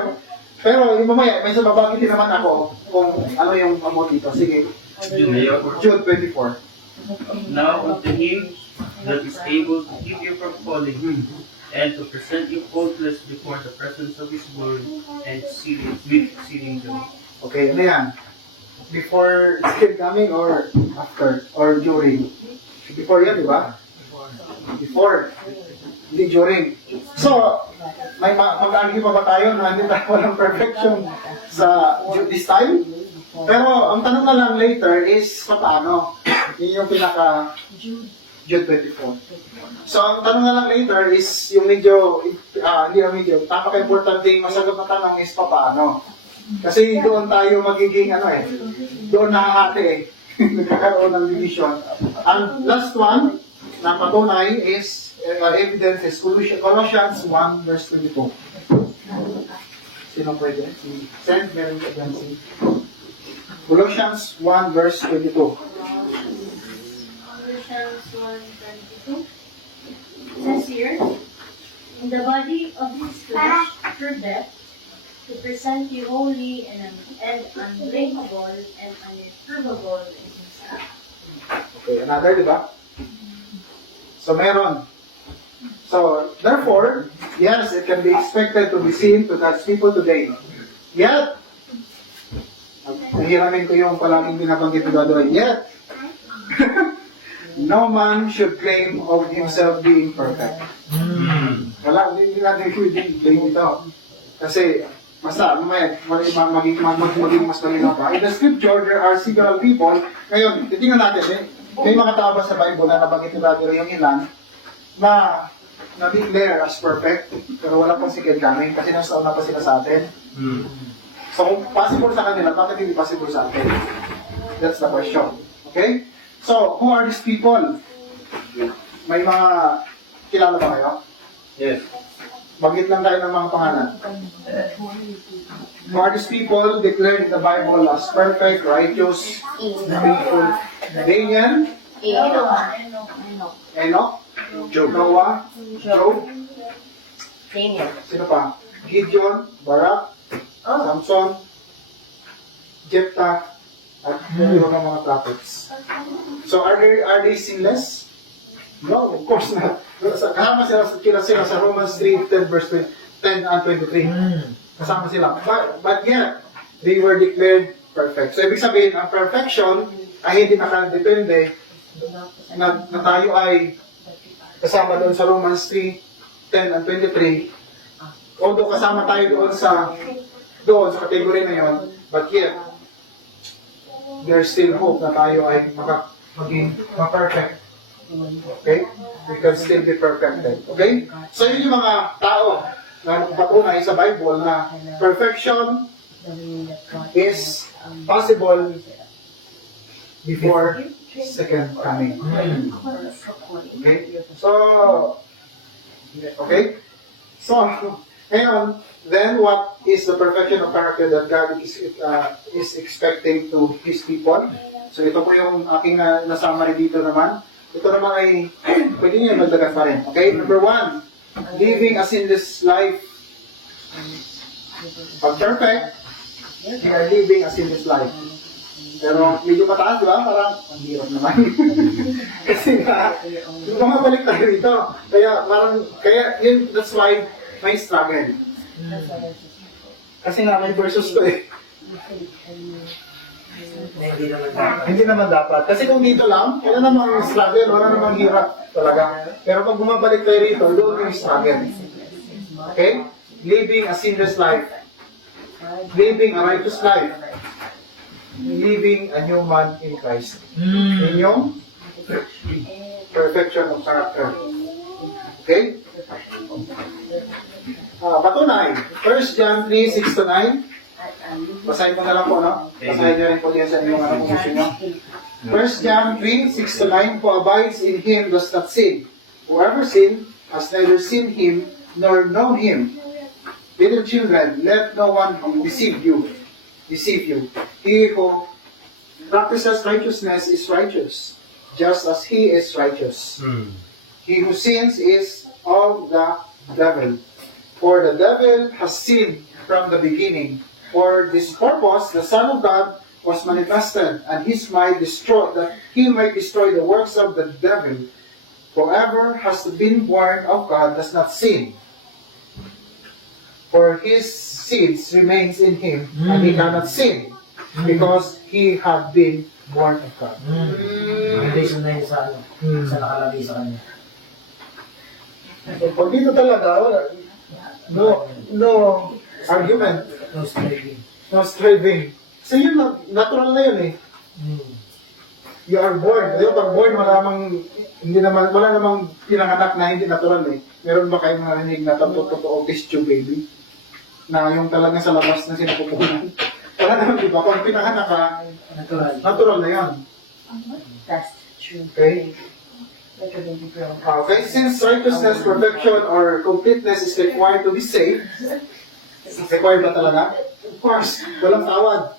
Pero yung mamaya, may sababagitin naman ako kung ano yung amo dito. Sige. Jude 24. Now unto him that is able to keep you from falling, and to present you faultless before the presence of his glory and with exceeding joy. Okay, ano yan? Before second coming or after? Or during? Before yan, di ba? Before. Hindi during. So, may mag-argue pa ba tayo na hindi tayo walang perfection sa this time? Pero ang tanong na lang later is paano? Yun yung pinaka Jude 24. So, ang tanong na lang later is yung medyo, hindi na medyo, napaka-importanting masagot na tanong is paano. Kasi doon tayo magiging, doon nakahati eh. Nagkakaroon ng division. Ang last one na patunay is, evidence is Colossians 1 verse 22. Sino pwede? Si Saint Mary Agency. Colossians 1 verse 22. Colossians 1:22 says here, in the body of his flesh through death, to present you holy and unblameable and unreprovable in his sight. Okay, another, di ba? So, meron. So, therefore, yes, it can be expected to be seen to God's people today. Yet, nahiramin ko yung palaging binabanggit ni Brother Ray. Yet, no man should claim of himself being perfect. Wala, hindi natin pwedeng claim ito. Kasi, basta, maging mas malinaw pa. In the scripture, there are several people. Ngayon, titingnan natin may mga tao sa Bible na nabanggit ni Brother Ray yung ilan na na-declare as perfect, pero wala pang second coming kasi nasa una pa sila sa atin. So, kung possible sa kanila, bakit hindi possible sa atin? That's the question. Okay? So, who are these people? May mga kilala ba kayo? Yes. Banggit lang tayo ng mga pangalan. Who are these people declared in the Bible as perfect, righteous, faithful? Daniel, Enoch, Noah, Job, sino pa? Gideon, Barak, Samson, Jephthah, at yung iba ng mga prophets. So are they sinless? No, of course not. Kasama sila sa Romans 3:10 verse 10 and 23. Kasama sila. But yet, they were declared perfect. So ibig sabihin, ang perfection ay hindi nakadepende na tayo ay kasama doon sa Romans 3:10 and 23. Although kasama tayo doon sa category na yon, but yet, there's still hope na tayo ay maging ma-perfect. Okay? We can still be perfected. Okay? So yun yung mga tao na patunay sa Bible na perfection is possible before second coming. Okay? So, ngayon, then what is the perfection of character that God is expecting to His people? So ito po yung aking nasummary dito naman. Ito naman ay pwede nyo magdagan pa rin. Okay? Number 1, living a sinless life. Pag perfect, we are living a sinless life. Pero medyo mataas, di ba? Parang ang hirap naman. Kasi nga, bumabalik tayo dito. That's why may struggle. Kasi nga may versus ko eh. Hindi naman dapat. Kasi kung dito lang, wala namang struggle, wala namang hirap talaga. Pero pag bumabalik tayo rito, doon yung struggle. Okay? Living a sinless life. Living a righteous life. Living a new man in Christ. In yung perfection of character. Okay? Patunay. 1 John 3:6-9. Basahin ko na lang po, no? Basahin niyo rin po yan sa inyong gusto nyo. 1 John 3:6-9. Who abides in Him does not sin. Whoever sin has neither seen Him nor known Him. Little children, let no one deceive you. He who practices righteousness is righteous, just as he is righteous. He who sins is of the devil, for the devil has sinned from the beginning. For this purpose, the Son of God was manifested, and he might destroy the works of the devil. Whoever has been born of God does not sin, for his seed remains in him, and he cannot sin, because he had been born of God. Foundation na yun sa nakalagay sa kanya. Pag dito talaga, no argument, No striving. no striving. So yun, natural na yun eh. You are born. Di ba, pag born, wala namang pinanganak na hindi natural eh. Meron ba kayong narinig na totoo test tube baby? Na yung talagang sa labas na sinapupunan. Wala naman, di ba? Kung pinanganak ka, natural na yan. That's true. Okay? Okay, since righteousness, perfection, or completeness is required to be saved, required ba talaga? Of course, walang tawad.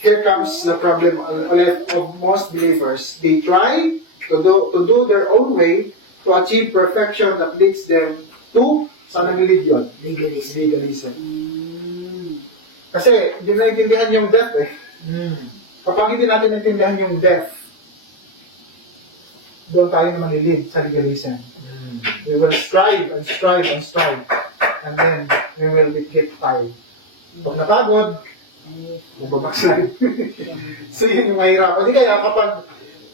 Here comes the problem of most believers. They try to do their own way to achieve perfection that leads them to saan nag-lead yun? Legalism. Kasi hindi naintindihan yung death eh. Kapag hindi natin naintindihan yung death, doon tayo naman lilid sa legalism. We will strive and strive and strive. And then, we will get tired. Pag napagod, mababackslide. So yun yung mahirap. Kasi kaya kapag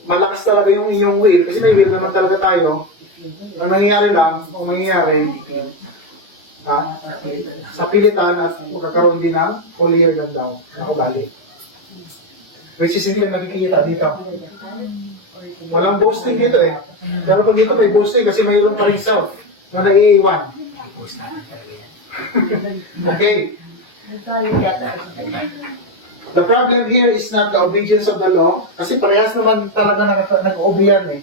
malakas talaga yung iyong will, kasi may will naman talaga tayo, ang nangyayari lang, kung mangyayari, sa pilitan at magkakaroon din ng holier than thou, nakabali. Which is hindi lang nakikita dito. Walang boasting dito eh. Pero pag dito may boasting kasi mayroon pa rin self na naiiwan. Okay. The problem here is not the obedience of the law, kasi parehas naman talaga nag-obey yan eh.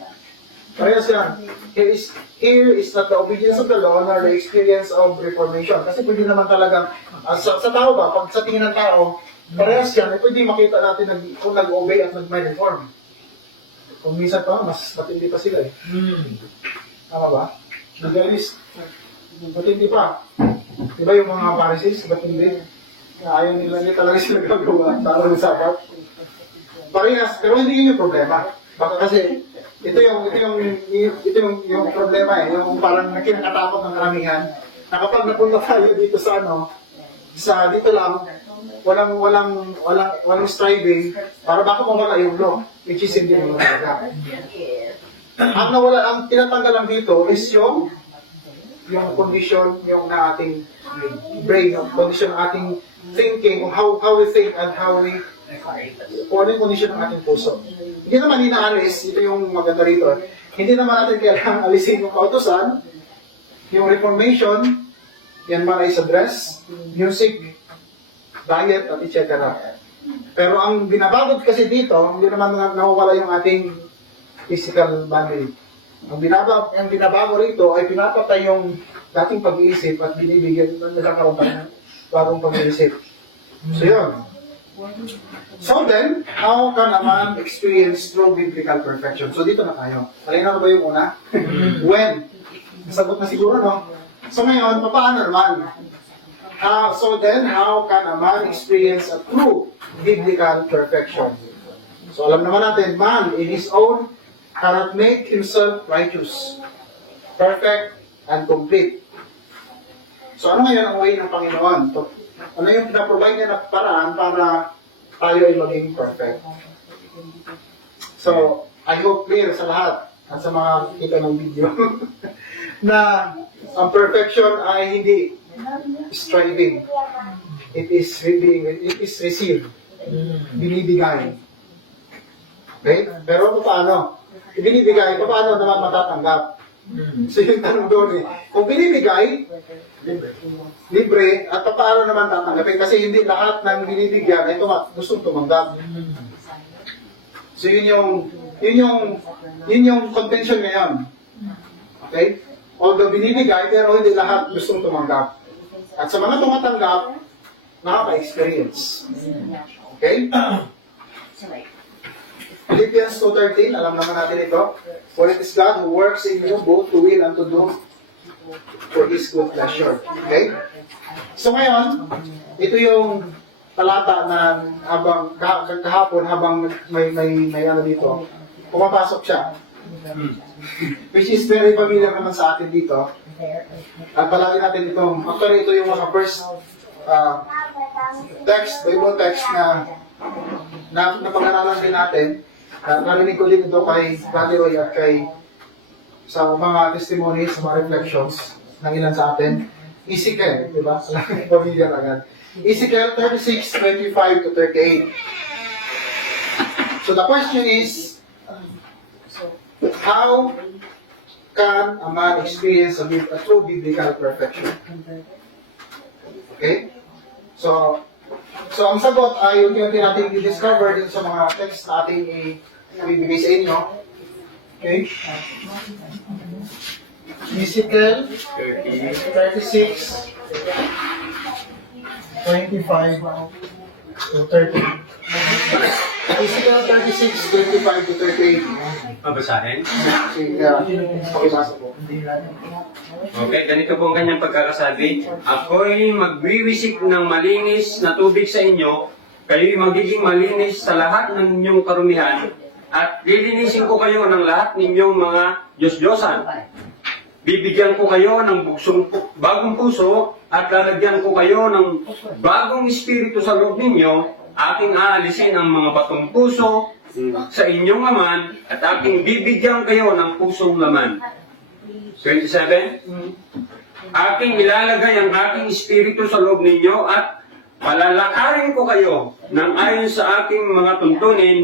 Parehas yan. Here is not the obedience of the law, nor the experience of reformation. Kasi pwede naman talaga, sa tao ba, pag sa tingin ng tao, parehas yan, pwede makita natin kung nag-obey at nag-reform. Kung minsan pa, mas matindi pa sila eh. Tama ba? Legalist. Matindi pa. Diba yung mga Pharisees, matindi? Ayaw nila talaga sila gagawa para sa Sabat. Parehas, pero hindi yun yung problema. Baka kasi, ito yung problema eh, yung parang kinakatakot ng karamihan. Na kapag napunta tayo dito sa dito lang, walang striving, para baka mawala yung law, which is hindi mo talaga. Ang tinatanggal lang dito is yung condition, yung na ating brain, yung condition ng ating thinking, how we think and how we, kung ano yung condition ng ating puso. Hindi naman inaalis, ito yung maganda rito. Hindi naman natin kailangan alisin yung kautusan, yung reformation, yan man ay sa dress, music, diet, at etc. Pero ang binabagod kasi dito, hindi naman nawawala yung ating physical body. Ang binabago rito ay pinapatay yung dating pag-iisip at binibigyan ng nagkakaroon tayo ng bagong pag-iisip. So yun. So then, how can a man experience true biblical perfection? So dito na tayo. Malinaw ba yung una? When? Nasagot na siguro, no? So ngayon, paano naman? So then, how can a man experience a true biblical perfection? So alam naman natin, man in his own cannot make himself righteous, perfect, and complete. So ano ngayon ang way ng Panginoon? Ano yung pinaprovide niya na paraan para tayo ay maging perfect? So, I hope clear sa lahat at sa mga kita ng video na ang perfection ay hindi striving. It is received. Binibigay. Okay? Pero paano? Binibigay, paano naman matatanggap? So yung tanong doon eh, kung binibigay, libre, at paano naman tatanggapin? Kasi hindi lahat ng binibigyan ay gustong tumanggap. So yun yung contention ngayon. Okay? Although binibigay, pero hindi lahat gustong tumanggap. At sa mga tumatanggap, nakaka-experience. Okay? Philippians 2:13, alam naman natin ito. For it is God who works in you both to will and to do for His good pleasure. Okay? So ngayon, ito yung talata na habang kahapon, habang may ano dito, pumapasok siya. Which is very familiar naman sa atin dito. At palagi natin itong, actually ito yung mga first Bible text na pag-aralan din natin. Narinig ko din ito kay Brother Roy at sa mga testimonies, sa mga reflections ng ilan sa atin. Ezekiel, di ba? Familiar agad. Ezekiel 36:25-38. So the question is, how can a man experience a true biblical perfection? Okay? So ang sagot ay unti-unti natin i-discover din sa mga text na ating ibibigay sa inyo. Okay? Ezekiel 36, 25 to 30. Ezekiel 36, 25 to 38. Mabasahin? Pakibasa po. Okay, ganito po ang kanyang pagkakasabi. Ako'y magwiwisik ng malinis na tubig sa inyo, kayo'y magiging malinis sa lahat ng inyong karumihan, at lilinisin ko kayo ng lahat ninyong mga Diyos-Diyosan. Bibigyan ko kayo ng bagong puso, at lalagyan ko kayo ng bagong espiritu sa loob ninyo, aking aalisin ang mga batong puso sa inyong laman, at aking bibigyan kayo ng pusong laman. 27. Aking ilalagay ang aking espiritu sa loob ninyo at palalakarin ko kayo ng ayon sa aking mga tuntunin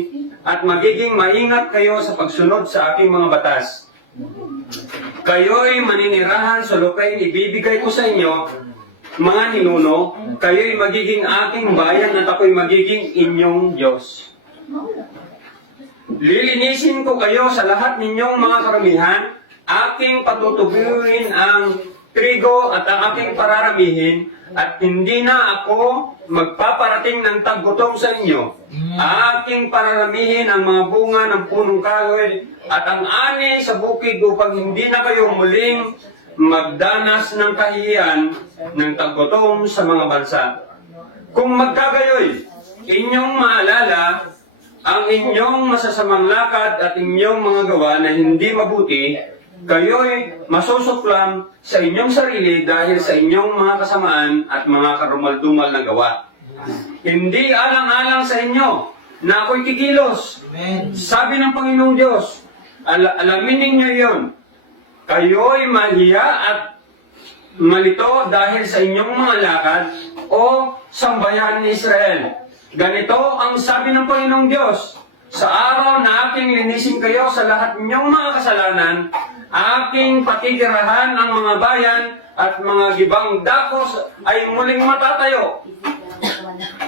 at magiging maingat kayo sa pagsunod sa aking mga batas. Kayo'y maninirahan sa lupain ibibigay ko sa inyo, mga ninuno, kayo'y magiging aking bayan at ako'y magiging inyong Diyos. Lilinisin ko kayo sa lahat ninyong mga karamihan, aking patutubuin ang trigo at ang aking pararamihin, at hindi na ako magpaparating ng taggutom sa inyo. Aking pararamihin ang mga bunga ng punong kahoy at ang ani sa bukid upang hindi na kayo muling magdanas ng kahihiyan ng taggutom sa mga bansa. Kung magkagayoy, inyong maalala ang inyong masasamang lakad at inyong mga gawa na hindi mabuti, kayo'y masusuklam sa inyong sarili dahil sa inyong mga kasamaan at mga karumal-dumal na gawa. Hindi alang-alang sa inyo na ako'y kikilos. Sabi ng Panginoong Diyos, alamin ninyo yon. Kayo'y mahiya at malito dahil sa inyong mga lakad o sambayan ni Israel. Ganito ang sabi ng Panginoong Diyos, sa araw na aking linisin kayo sa lahat ninyong mga kasalanan, aking patitirahan ang mga bayan at mga gibang dakos ay muling matatayo.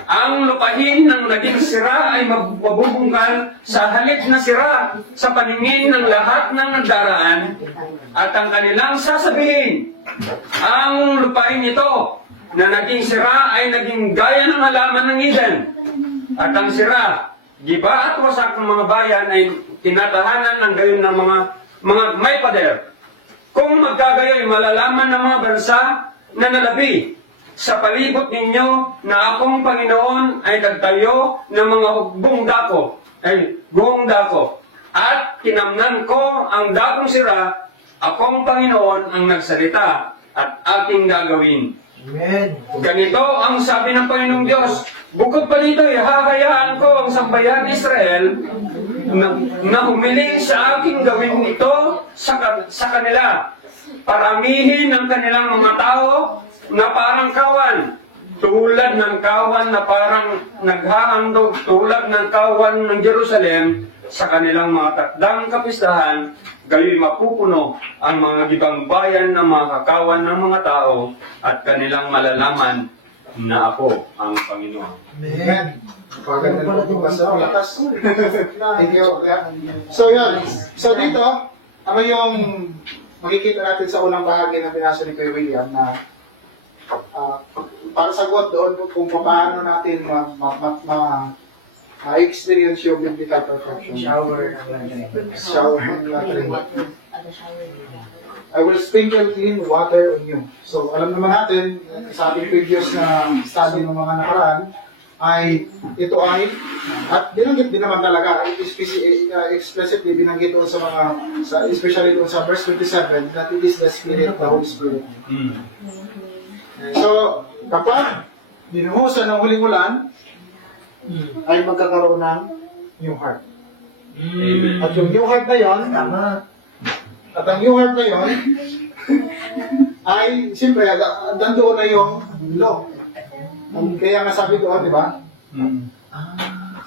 Ang lupahin ng naging sira ay mabubungkal sa halip na sira sa paningin ng lahat ng nagdaraan, at ang kanilang sasabihin, ang lupain ito na naging sira ay naging gaya ng halaman ng Eden, at ang sira, giba at wasak ng mga bayan ay tinatahanan ng gayon ng mga may pader. Kung magkagayoy, malalaman ng mga bansa na nalabi sa palibot ninyo na akong Panginoon ay nagtayo ng mga buong dako, at kinamnan ko ang dakong sira. Akong Panginoon ang nagsalita at aking gagawin. Amen. Ganito ang sabi ng Panginoong Diyos, bukod pa dito, hahayaan ko ang sambayan Israel na humiling sa aking gawin ito sa kanila. Paramihin ang kanilang mga tao na parang kawan, tulad ng kawan na parang naghahandog, tulad ng kawan ng Jerusalem sa kanilang mga takdang kapistahan. Gayo'y mapupuno ang mga gibang bayan ng mga kakawan ng mga tao, at kanilang malalaman na ako ang Panginoon. Amen. Paganda ng pagbasa, lakas. Thank you. So yun. So dito, ano yung makikita natin sa unang bahagi ng binasa ni Kuya William na para sagot doon kung paano natin ma-experience yung biblical perfection. Shower. Shower and watering. I will sprinkle clean water on you. So, alam naman natin, sa ating previous na study ng mga nakaraan, ay ito ay, at binanggit din naman talaga, explicitly binanggit doon sa mga, especially doon sa verse 27, that it is the Spirit, the Holy Spirit. So, kapag binuhusan ng huling ulan, ay magkakaroon ng new heart. At yung new heart na yon, at ang new heart na yon, ay, siyempre, nandoon na yung law. Kaya nga sabi doon, di ba?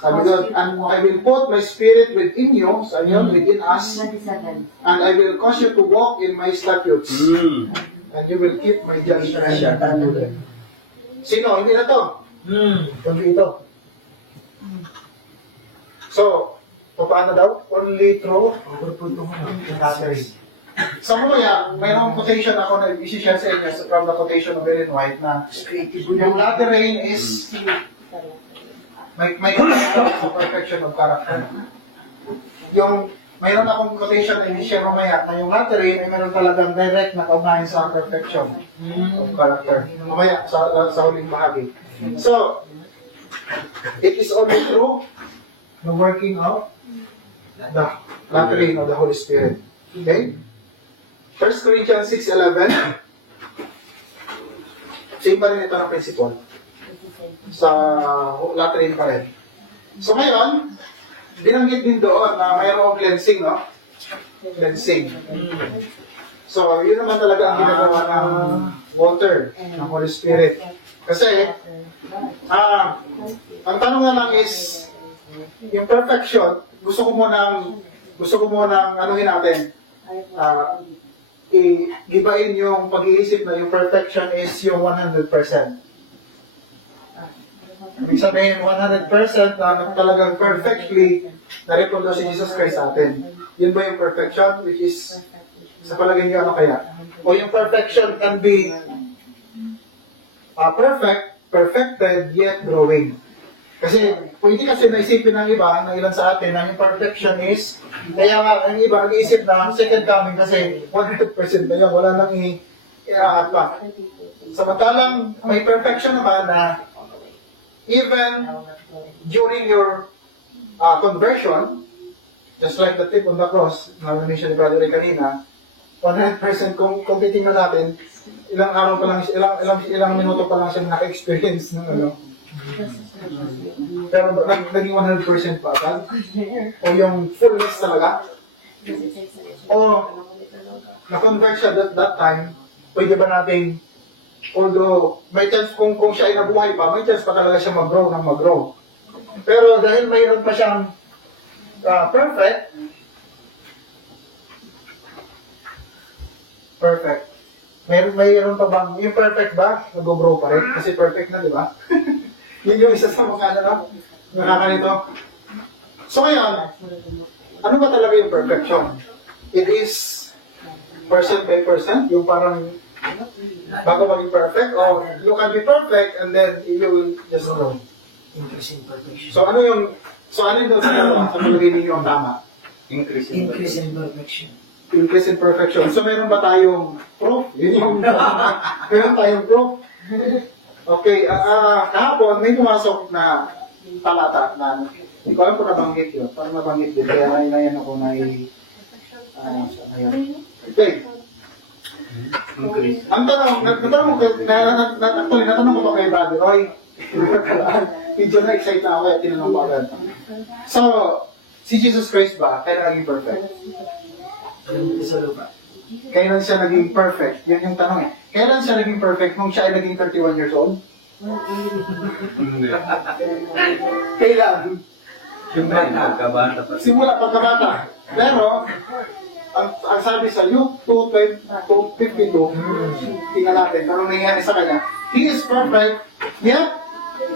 Sabi doon, and I will put my spirit within you, so yun, within us, 27. and I will cause you to walk in my statutes, and you will keep my judgment. Sino? Hindi na to. Kundi ito. So, paano daw? Only through battery. Sa mamaya, mayroong quotation ako na isi-share sa inyo from the quotation of Ellen White na yung latter rain is may sa perfection of character. Yung mayroon akong quotation na i-share mamaya na yung latter rain ay mayroon talagang direct na kaugnayan sa perfection of character. Mamaya, sa huling bahagi. So, it is only through the working of the latter rain of the Holy Spirit. Okay? 1 Corinthians 6:11. Same pa rin ito ng principle. Sa latter rain pa rin. So ngayon, binanggit din doon na mayroong cleansing, no? Cleansing. So, yun naman talaga ang ginagawa ng water, ng Holy Spirit. Kasi, ang tanong na lang is, yung perfection, gusto ko munang anuhin natin, i-gibain yung pag-iisip na yung perfection is yung 100%. Ibig sabihin, 100% na talagang perfectly na-reproduce si Jesus Christ sa atin. Yun ba yung perfection? Which is, sa palagay niyo, ano kaya? O yung perfection can be perfected, yet growing. Kasi, pwede kasi naisipin ng iba, ng ilan sa atin, na yung perfection is, kaya nga, ang iba nag-iisip na second coming kasi 100% na yun, wala nang i-aat pa. Samantalang, may perfection naman na even during your conversion, just like the thief on the cross, na mention ni Brother Ray kanina, 100% kung titingnan natin, ilang araw pa lang, ilang minuto pa lang siya naka-experience ng ano. Pero naging 100% pa agad? O yung fullness talaga? O na-convert siya that time, pwede ba nating, although may chance kung siya ay nabuhay pa, may chance pa talaga siya mag-grow ng mag-grow. Pero dahil mayroon pa siyang perfect. Mayroon pa bang, yung perfect ba, nag-grow pa rin? Kasi perfect na, di ba? Yun yung isa sa mga nakakanito. So ngayon, ano ba talaga yung perfection? It is percent by percent, yung parang bago maging perfect, or you can be perfect and then you will just grow. Increase in perfection. So ano yung doon sa dalawa? Sa palagay ninyo ang tama? Increase in perfection. Increase in perfection. So meron ba tayong proof? Yun yung meron tayong proof. Okay, kahapon may pumasok na talata na hindi ko alam kung nabanggit yun. Parang nabanggit din. Kaya nayan ako na okay. Ang tanong, natanong ko pa kay Brother Roy. Medyo na-excite na ako kaya tinanong ko agad. So, si Jesus Christ ba, kailan naging perfect? Kailan siya naging perfect? Yan yung tanong eh. Kailan siya naging perfect nung siya ay naging 31 years old? Kailan? Simula pagkabata. Pero, ang sabi sa Luke 2:52, tingnan natin, anong nangyari sa kanya. He is perfect, yet,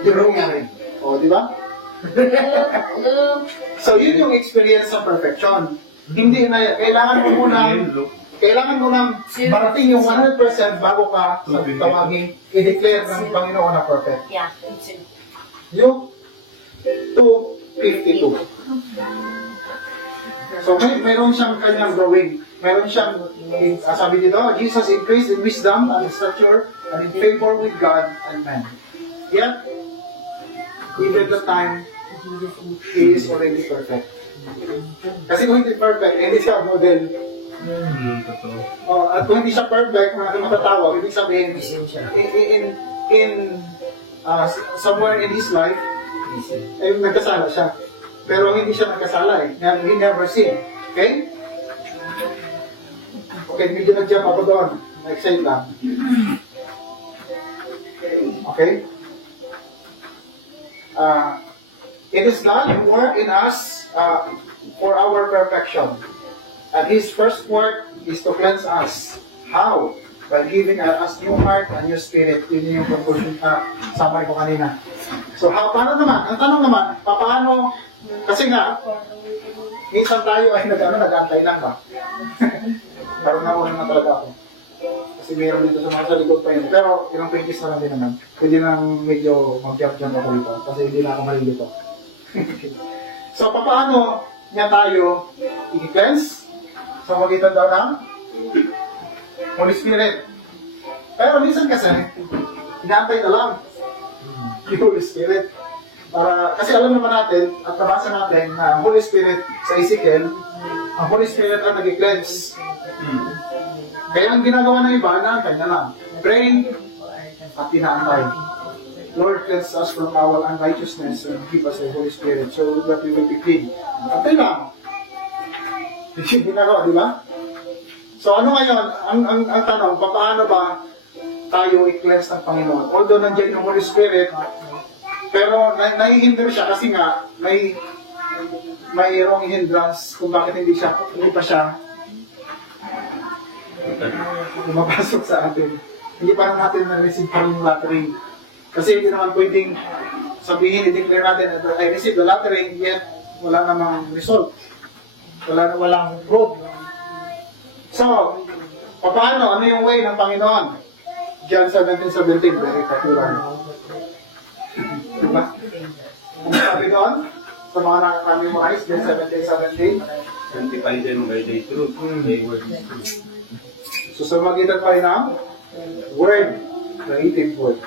durong niya rin. O, di ba? So, yun yung experience sa perfection. Hindi na, kailangan mo nang barating yung 100% bago ka sa tawaging i-declare ng Panginoon na perfect. Yeah. Luke 2:52. So, mayroon siyang kanyang growing. Mayroon siyang, sabi dito, Jesus increased in wisdom and stature and in favor with God and man. Yet, even the time, He is already perfect. Kasi kung hindi perfect, hindi siya model. At kung hindi siya perfect, matatawag, ibig sabihin, somewhere in his life, nagkasala siya. Pero hindi siya nagkasala eh. He never sinned. Okay? Okay, medyo nag-jump ako doon. Excite lang. Okay? It is God who worked in us for our perfection. And His first work is to cleanse us. How? By giving us new heart and new spirit. Yun yung conclusion, summary ko kanina. So, paano naman? Ang tanong naman, paano? Kasi nga, minsan tayo ay nag-antay lang ba? Parang nauna na talaga ako. Kasi mayroon dito sa mga sa likod pa yun. Pero, ilang 20s na lang din naman. Pwede nang medyo mag-jump ako dito. Kasi hindi na ako malilito. So, paano niya tayo i-cleanse? So, magitan daw ng Holy Spirit. Pero minsan kasi, inaantay na lang yung Holy Spirit. Kasi alam naman natin, at nabasa natin na Holy Spirit sa Ezekiel, ang Holy Spirit ang nag-cleanse. Kaya ang ginagawa ng iba, inaantay na lang. Pray at inaantay. Lord, cleanse us from our unrighteousness and give us the Holy Spirit so that we will be clean. Antay lang. Yung ginagawa, di ba? So ano ngayon, ang tanong, paano ba tayo i-cleanse ng Panginoon? Although nandiyan yung Holy Spirit, pero naihinder siya kasi nga mayroong hindrance kung bakit hindi pa siya lumapasok sa atin. Hindi pa natin na-receive pa rin yung lottery. Kasi hindi naman pwedeng sabihin, i-declare natin, I received the lottery, yet wala namang result. Walang proof. So, paano? Ano yung way ng Panginoon? John 17:17, very popular. Diba? Ano sabi doon? Sa mga nakaka-memorize, John 17:17. Sanctify them by thy truth. Thy word is truth. So, sa magitan pa rin ng word, creative word.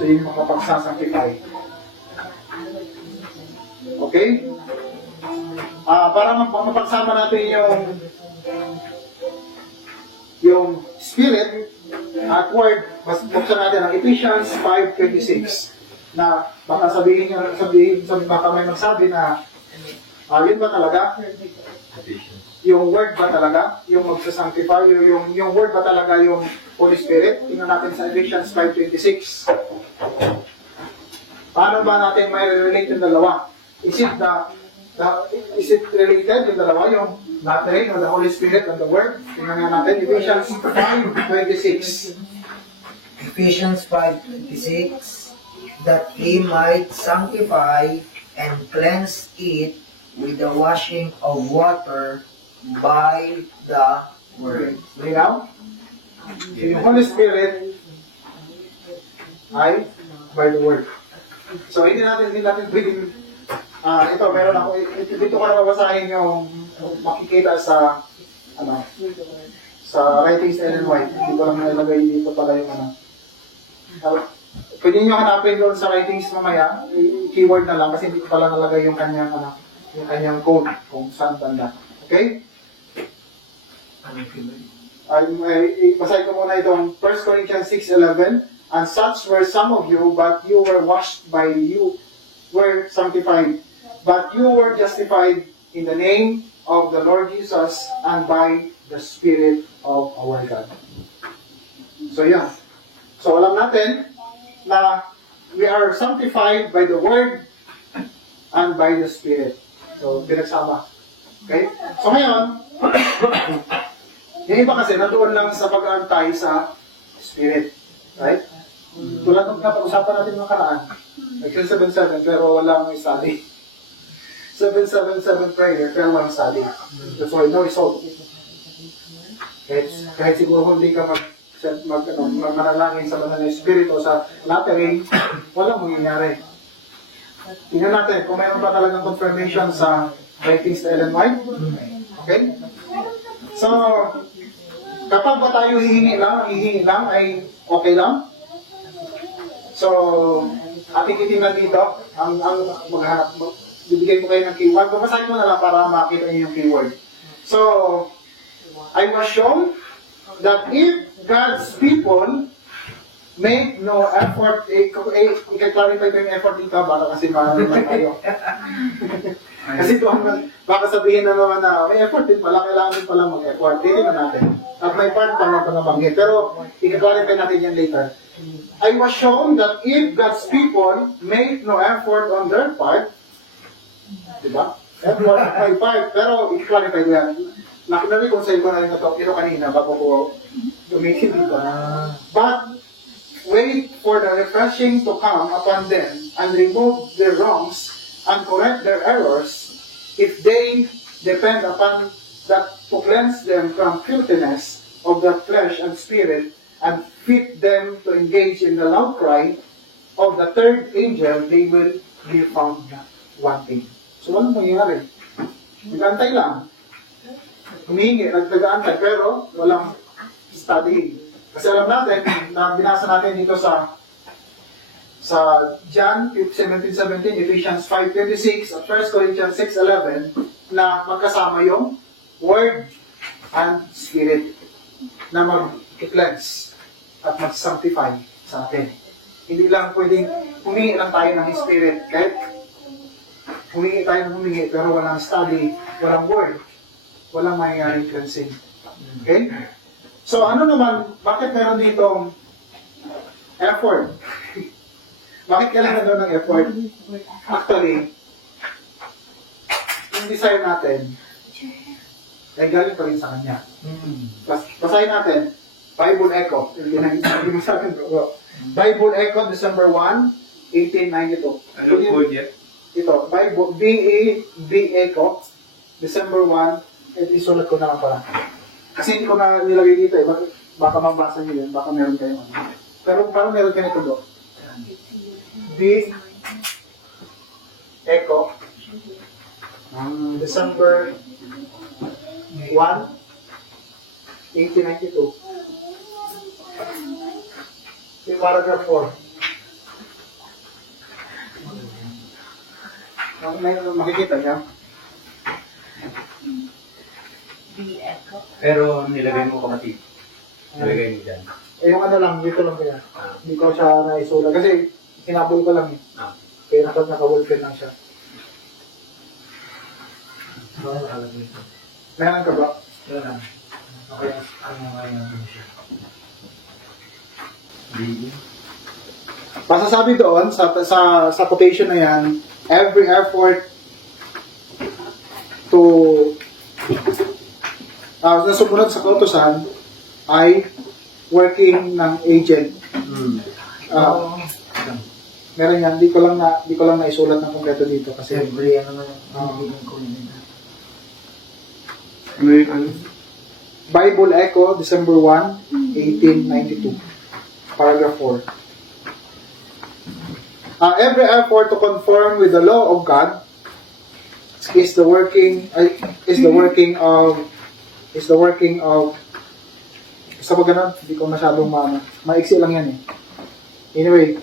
So, yun yung makapagsasanctify. Okay? Para mapagsama natin yung spirit at word, buksan natin ang Ephesians 5:26 na baka baka may magsabi na yun ba talaga? Yung word ba talaga? Yung magsasanctify? Yung word ba talaga yung Holy Spirit? Tingnan natin sa Ephesians 5:26. Paano ba natin may relate yung dalawa? Is it related yung dalawa? Yung lottery or the Holy Spirit and the Word? Tingnan nga natin. Ephesians 5:26. Ephesians 5:26, that he might sanctify and cleanse it with the washing of water by the word. Linaw? So yung Holy Spirit ay by the Word. So hindi natin pwedeng ito, meron ako, dito ko na babasahin yung makikita sa writings Ellen White. Hindi ko lang nalagay dito pala yung pwede nyo hanapin doon sa writings mamaya, keyword na lang kasi hindi ko pala nalagay yung kanyang code kung saan banda. Okay? Basahin ko muna itong 1 Corinthians 6:11. And such were some of you, but you were washed by you, were sanctified. But you were justified in the name of the Lord Jesus and by the Spirit of our God. So yeah. So alam natin na we are sanctified by the Word and by the Spirit. So pinagsama. Okay? So ngayon, yung iba kasi nandoon lang sa pag-aantay sa Spirit. Right? Tulad ng napag-usapan natin ng karaan. Nag-777 pero walang study. 777 prayer pero walang study. That's why no result. Kahit siguro hindi ka manalangin sa banal na espiritu sa lottery, walang mangyayari. Tingnan natin kung mayroon ba talagang confirmation sa writings na Ellen White. Okay? So, kapag ba tayo hihingi lang ay okay lang? So, ating titingnan dito, ang maghanap mo, bibigay ko kayo ng keyword. Babasahin mo na lang para makita niyo yung keyword. So, I was shown that if God's people make no effort, i-clarify ko yung effort dito, baka kasi maraming tayo. Kasi doon, baka sabihin na naman na may effort din pala, kailangan din pala mag-effort. Tingnan natin. At may part pa nabanggit. Pero, i-clarify natin yan later. I was shown that if God's people make no effort on their part, Diba? Effort may part, pero i-clarify ko yan. Na-reconcile ko na rin ito kanina bago ko gamitin dito. But, wait for the refreshing to come upon them and remove their wrongs and correct their errors if they depend upon that to cleanse them from filthiness of the flesh and spirit and fit them to engage in the loud cry of the third angel, they will be found wanting. So, walang mangyayari. Nag-antay lang. Humingi, nag-antay, pero walang studying. Kasi alam natin, na binasa natin dito sa John 17:17, Ephesians 5:26, at 1 Corinthians 6:11, na magkasama yung Word and Spirit na mag-cleanse at mag-sanctify sa atin. Hindi lang pwedeng humingi lang tayo ng Spirit, kahit humingi tayo ng humingi, pero walang study, walang Word, walang mangyayaring cleansing. Okay? So ano naman, bakit meron ditong effort? Bakit kailangan doon ng effort? Actually, yung desire natin, ay galing pa rin sa Kanya. Basahin natin, Bible Echo. Hindi mo sa akin, bro. Bible Echo, December 1, 1892. Ano po yan? Ito, Bible, B Echo, December 1, isulat ko na lang pala. Kasi hindi ko na nilagay dito eh. Baka mabasa nyo yun, baka meron kayo. Pero parang meron kayo nito do. B Echo, December 1, 1892. Yung paragraph 4. Makikita niya. Pero nilagay mo kapatid. Nilagay mo dyan. Eh, yung ano lang, dito lang kaya. Hindi ko siya naisula. Kasi, sinabol ko lang eh. Kaya naka-wallpen lang siya. Meron ka ba? Okay, ano nga yung siya? Masasabi doon, sa quotation na yan, every effort to na sumunod sa kautusan ay working ng agent. Meron yan, di ko lang naisulat ng kompleto dito kasi Every ano naman ko nila. Bible Echo, December 1, 1892, paragraph 4. Every effort to conform with the law of God is the working of sa pag ganun, hindi ko masyadong maiksi lang yan eh. Anyway,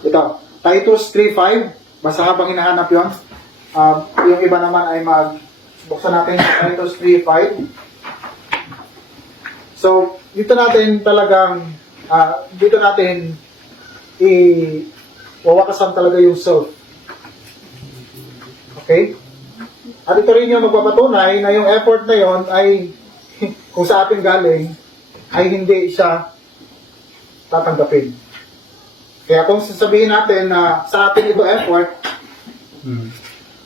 ito, Titus 3:5, basta habang hinahanap yun, yung iba naman ay buksan natin Titus 3:5. So, dito natin wawakasan talaga yung self. Okay? At ito rin yung magpapatunay na yung effort na yon ay kung sa atin galing, ay hindi siya tatanggapin. Kaya kung sasabihin natin na sa atin ito effort,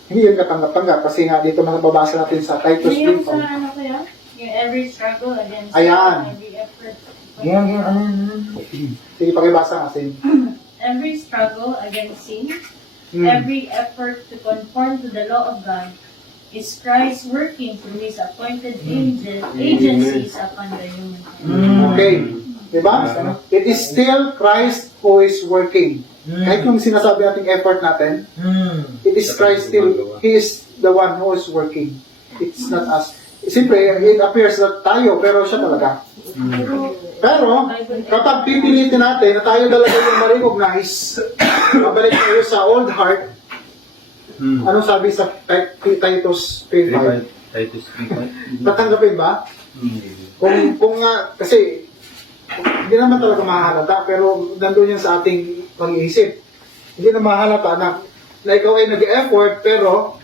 hindi yun katanggap-tanggap kasi nga dito nababasa natin sa Titus 3:5. ano ko yan? Yung every struggle against Ayan. every effort. Yung ano. Sige, pakibasa natin. Every struggle against sin, every effort to conform to the law of God, is Christ working through His appointed agencies upon the human heart. Okay. Diba? It is still Christ who is working. Kahit yung sinasabi nating effort natin, it is Christ still, He is the one who is working. It's not us. Siyempre, it appears that tayo, pero siya talaga. Pero, kapag pipilitin natin na tayo talaga yung ma-recognize, mabalik tayo sa old heart, anong sabi sa Titus 3:5? Titus 3:5. Tatanggapin ba? Kung nga, kasi, hindi naman talaga mahalata, pero nandun yan sa ating pag-iisip. Hindi na mahalata na ikaw ay nag-effort, pero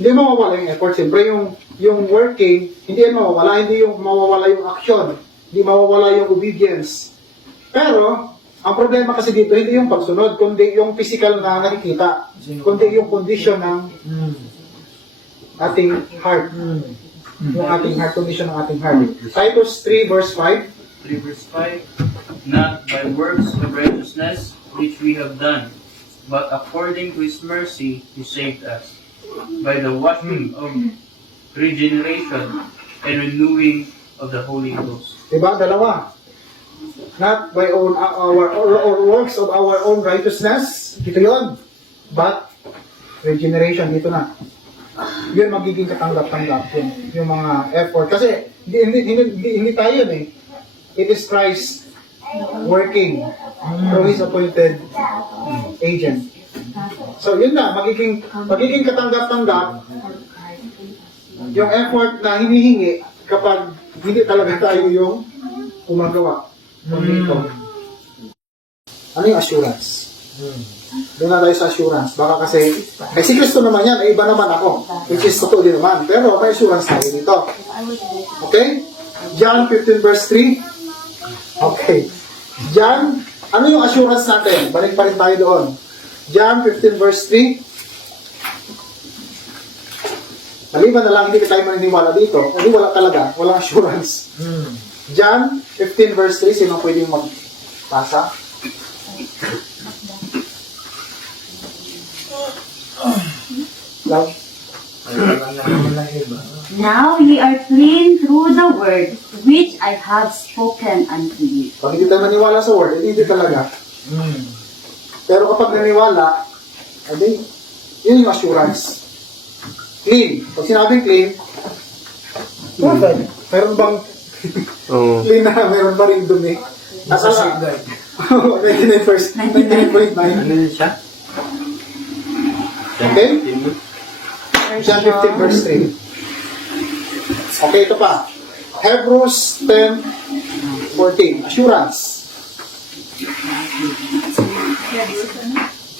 hindi mawawala yung effort. Siyempre, yung working, hindi yan mawawala, hindi yung mawawala yung action, hindi mawawala yung obedience. Pero, Ang problema kasi dito, hindi yung pagsunod, kundi yung physical na nakikita, kundi yung condition ng ating heart. Yung ating heart, condition ng ating heart. Titus 3 verse 5. 3 verse 5, not by works of righteousness which we have done, but according to His mercy He saved us, by the washing of regeneration and renewing of the Holy Ghost. Diba? Dalawa. Not by our works of our own righteousness. Dito yun. But, regeneration, dito na. Yun magiging katanggap-tanggap. Yung mga effort. Kasi, hindi tayo yun eh. It is Christ working through His appointed agent. So, yun na. Magiging katanggap-tanggap yung effort na hinihingi kapag hindi talaga tayo yung gumagawa. Dito. Ano yung assurance? Doon na tayo sa assurance. Baka kasi, si Kristo naman yan, iba naman ako. Which is totoo din naman. Pero may assurance tayo dito. Okay? John 15 verse 3. Okay. John, ano yung assurance natin? Balik pa rin tayo doon. John 15 verse 3. Maliban na lang, hindi tayo maniniwala dito. Hindi wala talaga. Walang assurance. John 15 verse 3, sino pwedeng magpasa? Love? Now ye are clean through the word which I have spoken unto you. Pag hindi tayo maniwala sa word, hindi talaga. Pero kapag naniwala, edi, yun yung assurance. Clean. Pag sinabing clean, meron bang clean na, meron ba rin dumi? Nasa 99.9. Ano yun siya? Okay? John 15 verse 3. Okay, ito pa. Hebrews 10:14. Assurance.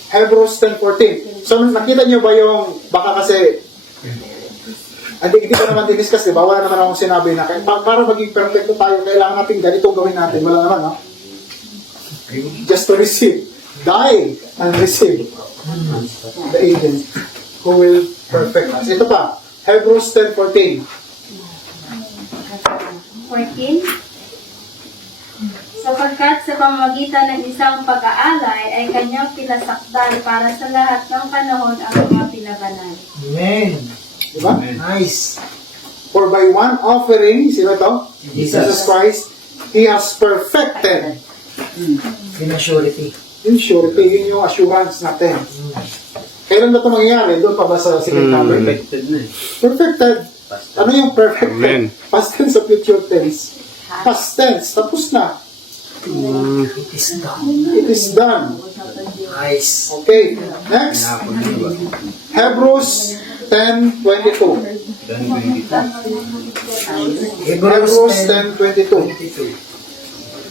Hebrews 10:14. So, nakita niyo ba yung, baka kasi, hindi ko naman diniscuss, diba? Wala naman akong sinabi na, para maging perfecto tayo, kailangan natin ganitong gawin natin. Wala naman, no? Just to receive. Die and receive the agent who will perfect us. Ito pa, Hebrews 10:14. 14. Sapagkat sa pamamagitan ng isang pag-aalay ay kanyang pinasakdal para sa lahat ng panahon ang mga pinabanal. Amen. Diba? Nice. For by one offering, sino to? Jesus. Christ, He has perfected. Pinasurety. Yung surety, yun yung assurance natin. Kailan ba ito mangyayari? Doon pa ba sa second coming? Perfected na eh. Perfected. Ano yung perfected? Amen. Past tense o future tense? Past tense. Tapos na. It is done. It is done. Nice. Okay. Next. Hebrews 10:22. Hebrews 10:22.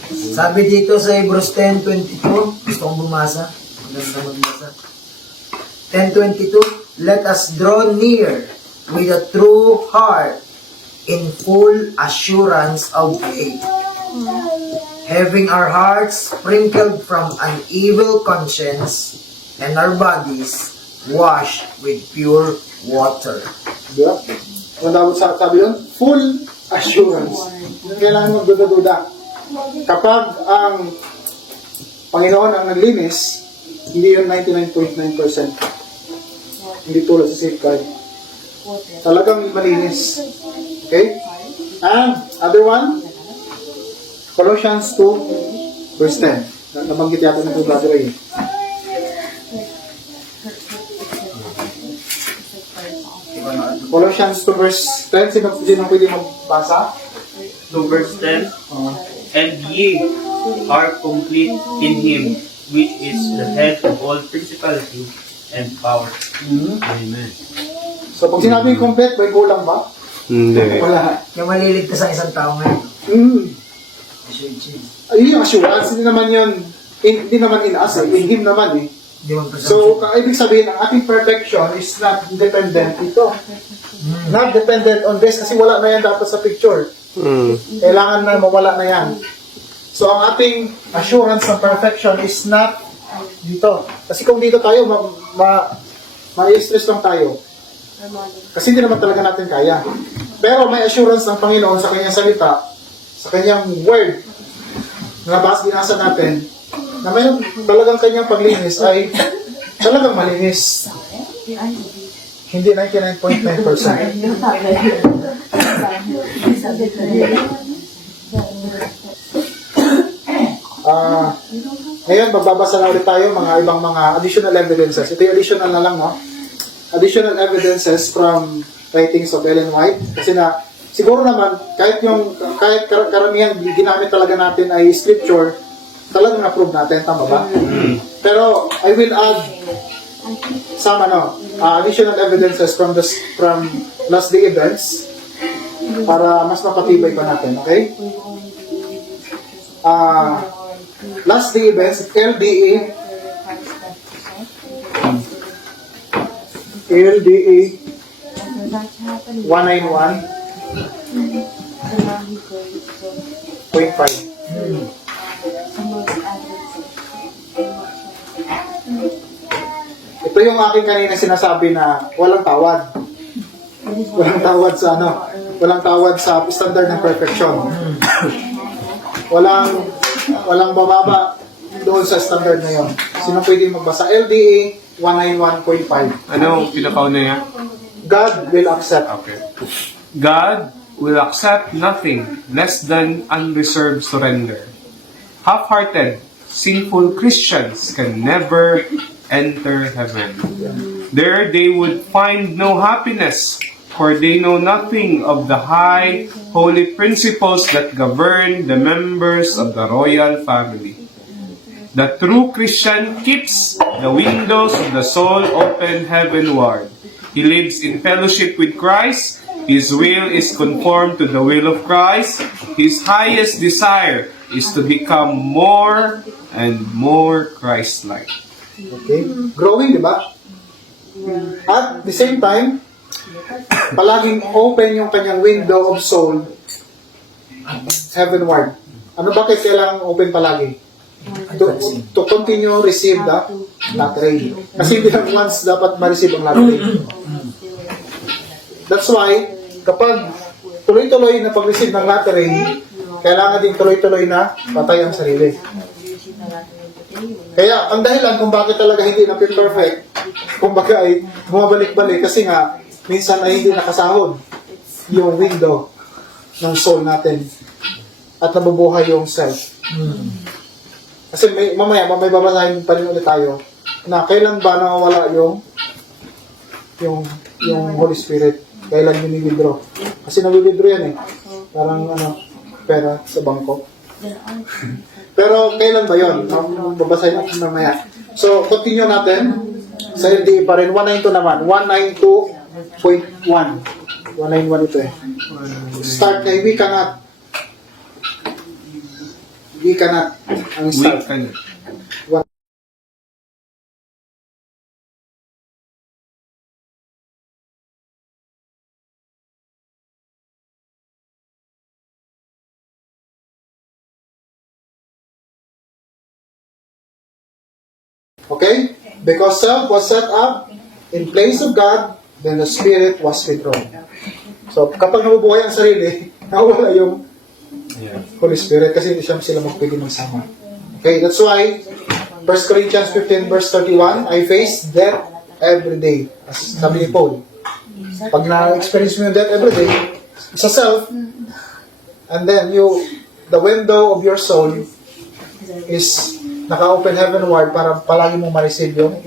Sabi dito sa Hebrews 10:22, gusto kong bumasa. Maganda magbasa. 10:22, let us draw near with a true heart in full assurance of faith, having our hearts sprinkled from an evil conscience and our bodies washed with pure water. Diba? Ang dapat sabi yun? Full assurance. Kailangan magduda-duda. Kapag ang Panginoon ang naglinis, hindi yun 99.9%. Hindi tulad sa safeguard. Talagang malinis. Okay? And, other one, Colossians 2, verse 10. Nabanggit yata nito, Brother Ray. Colossians 2, verse 10. Sino pwede magbasa? 2 verse 10, and ye are complete in Him, which is the head of all principality and power. Amen. So, pag sinabing complete, may kulang ba? Hindi. Wala. Kaya maliligtas ang isang tao ngayon. Ayun yung assurance, hindi naman yun, hindi naman in us, in Him naman eh. Di mo So, ibig sabihin, ang ating perfection is not dependent ito. Not dependent on this, kasi wala na yan dapat sa picture. Kailangan na mawala na yan. So, ang ating assurance ng perfection is not dito. Kasi kung dito tayo, ma-stress lang tayo. Kasi hindi naman talaga natin kaya. Pero may assurance ng Panginoon sa kanyang salita, sa kanyang word, na binasa natin, na may talagang kanyang paglinis ay talagang malinis. Hindi 99.9%. Ngayon, magbabasa na ulit tayo mga ibang mga additional evidences. Ito yung additional na lang, no? Additional evidences from writings of Ellen White. Kasi na, siguro naman, kahit karamihan ginamit talaga natin ay scripture, talagang na-prove natin, tama ba? Pero, I will add some additional evidences from last day events para mas mapatibay pa natin, okay? Last day events, LDA 191.5. Ito yung aking kanina sinasabi na walang tawad. Walang tawad sa walang tawad sa standard ng perfection. Walang bababa doon sa standard na yon. Sino pwede magbasa? LDA 191.5. Ano pinakauna niya? God will accept. Okay. God will accept nothing less than unreserved surrender. Half-hearted, sinful Christians can never enter heaven. There they would find no happiness, for they know nothing of the high, holy principles that govern the members of the royal family. The true Christian keeps the windows of the soul open heavenward. He lives in fellowship with Christ. His will is conformed to the will of Christ. His highest desire is to become more and more Christ-like. Okay? Growing, di ba? At the same time, palaging open yung kanyang window of soul heavenward. Ano bakit kailangan open palagi? To continue receive the latter-rain. Kasi hindi lang once dapat ma-receive ang latter-rain. That's why, kapag tuloy-tuloy na pag-receive ng latter-rain, kailangan din tuloy-tuloy na patay ang sarili. Kaya, ang dahilan kung bakit talaga hindi na perfect, kumbaga ay bumabalik-balik, kasi nga, minsan ay hindi nakasahod yung window ng soul natin at nabubuhay yung self. Kasi mamaya babasahin pa rin ulit tayo na kailan ba nawawala yung Holy Spirit, kailan yung ni-withdraw. Kasi na-withdraw yan parang pera sa bangko. Pero kailan ba yun? Babasahin natin mamaya. So, continue natin sa LDA pa rin. 192 naman. 192.1. 191 ito Start kay we cannot. We cannot. Ang start. Okay? Because self was set up in place of God, then the Spirit was withdrawn. So, kapag nabubuhay ang sarili, nawala yung Holy Spirit kasi hindi sila magpwede magsama. Okay, that's why 1 Corinthians 15 verse 31, I face death every day. As sabi ni Paul. Pag na-experience mo yung death every day, sa self, and then the window of your soul is naka-open heavenward para palagi mong ma-receive yung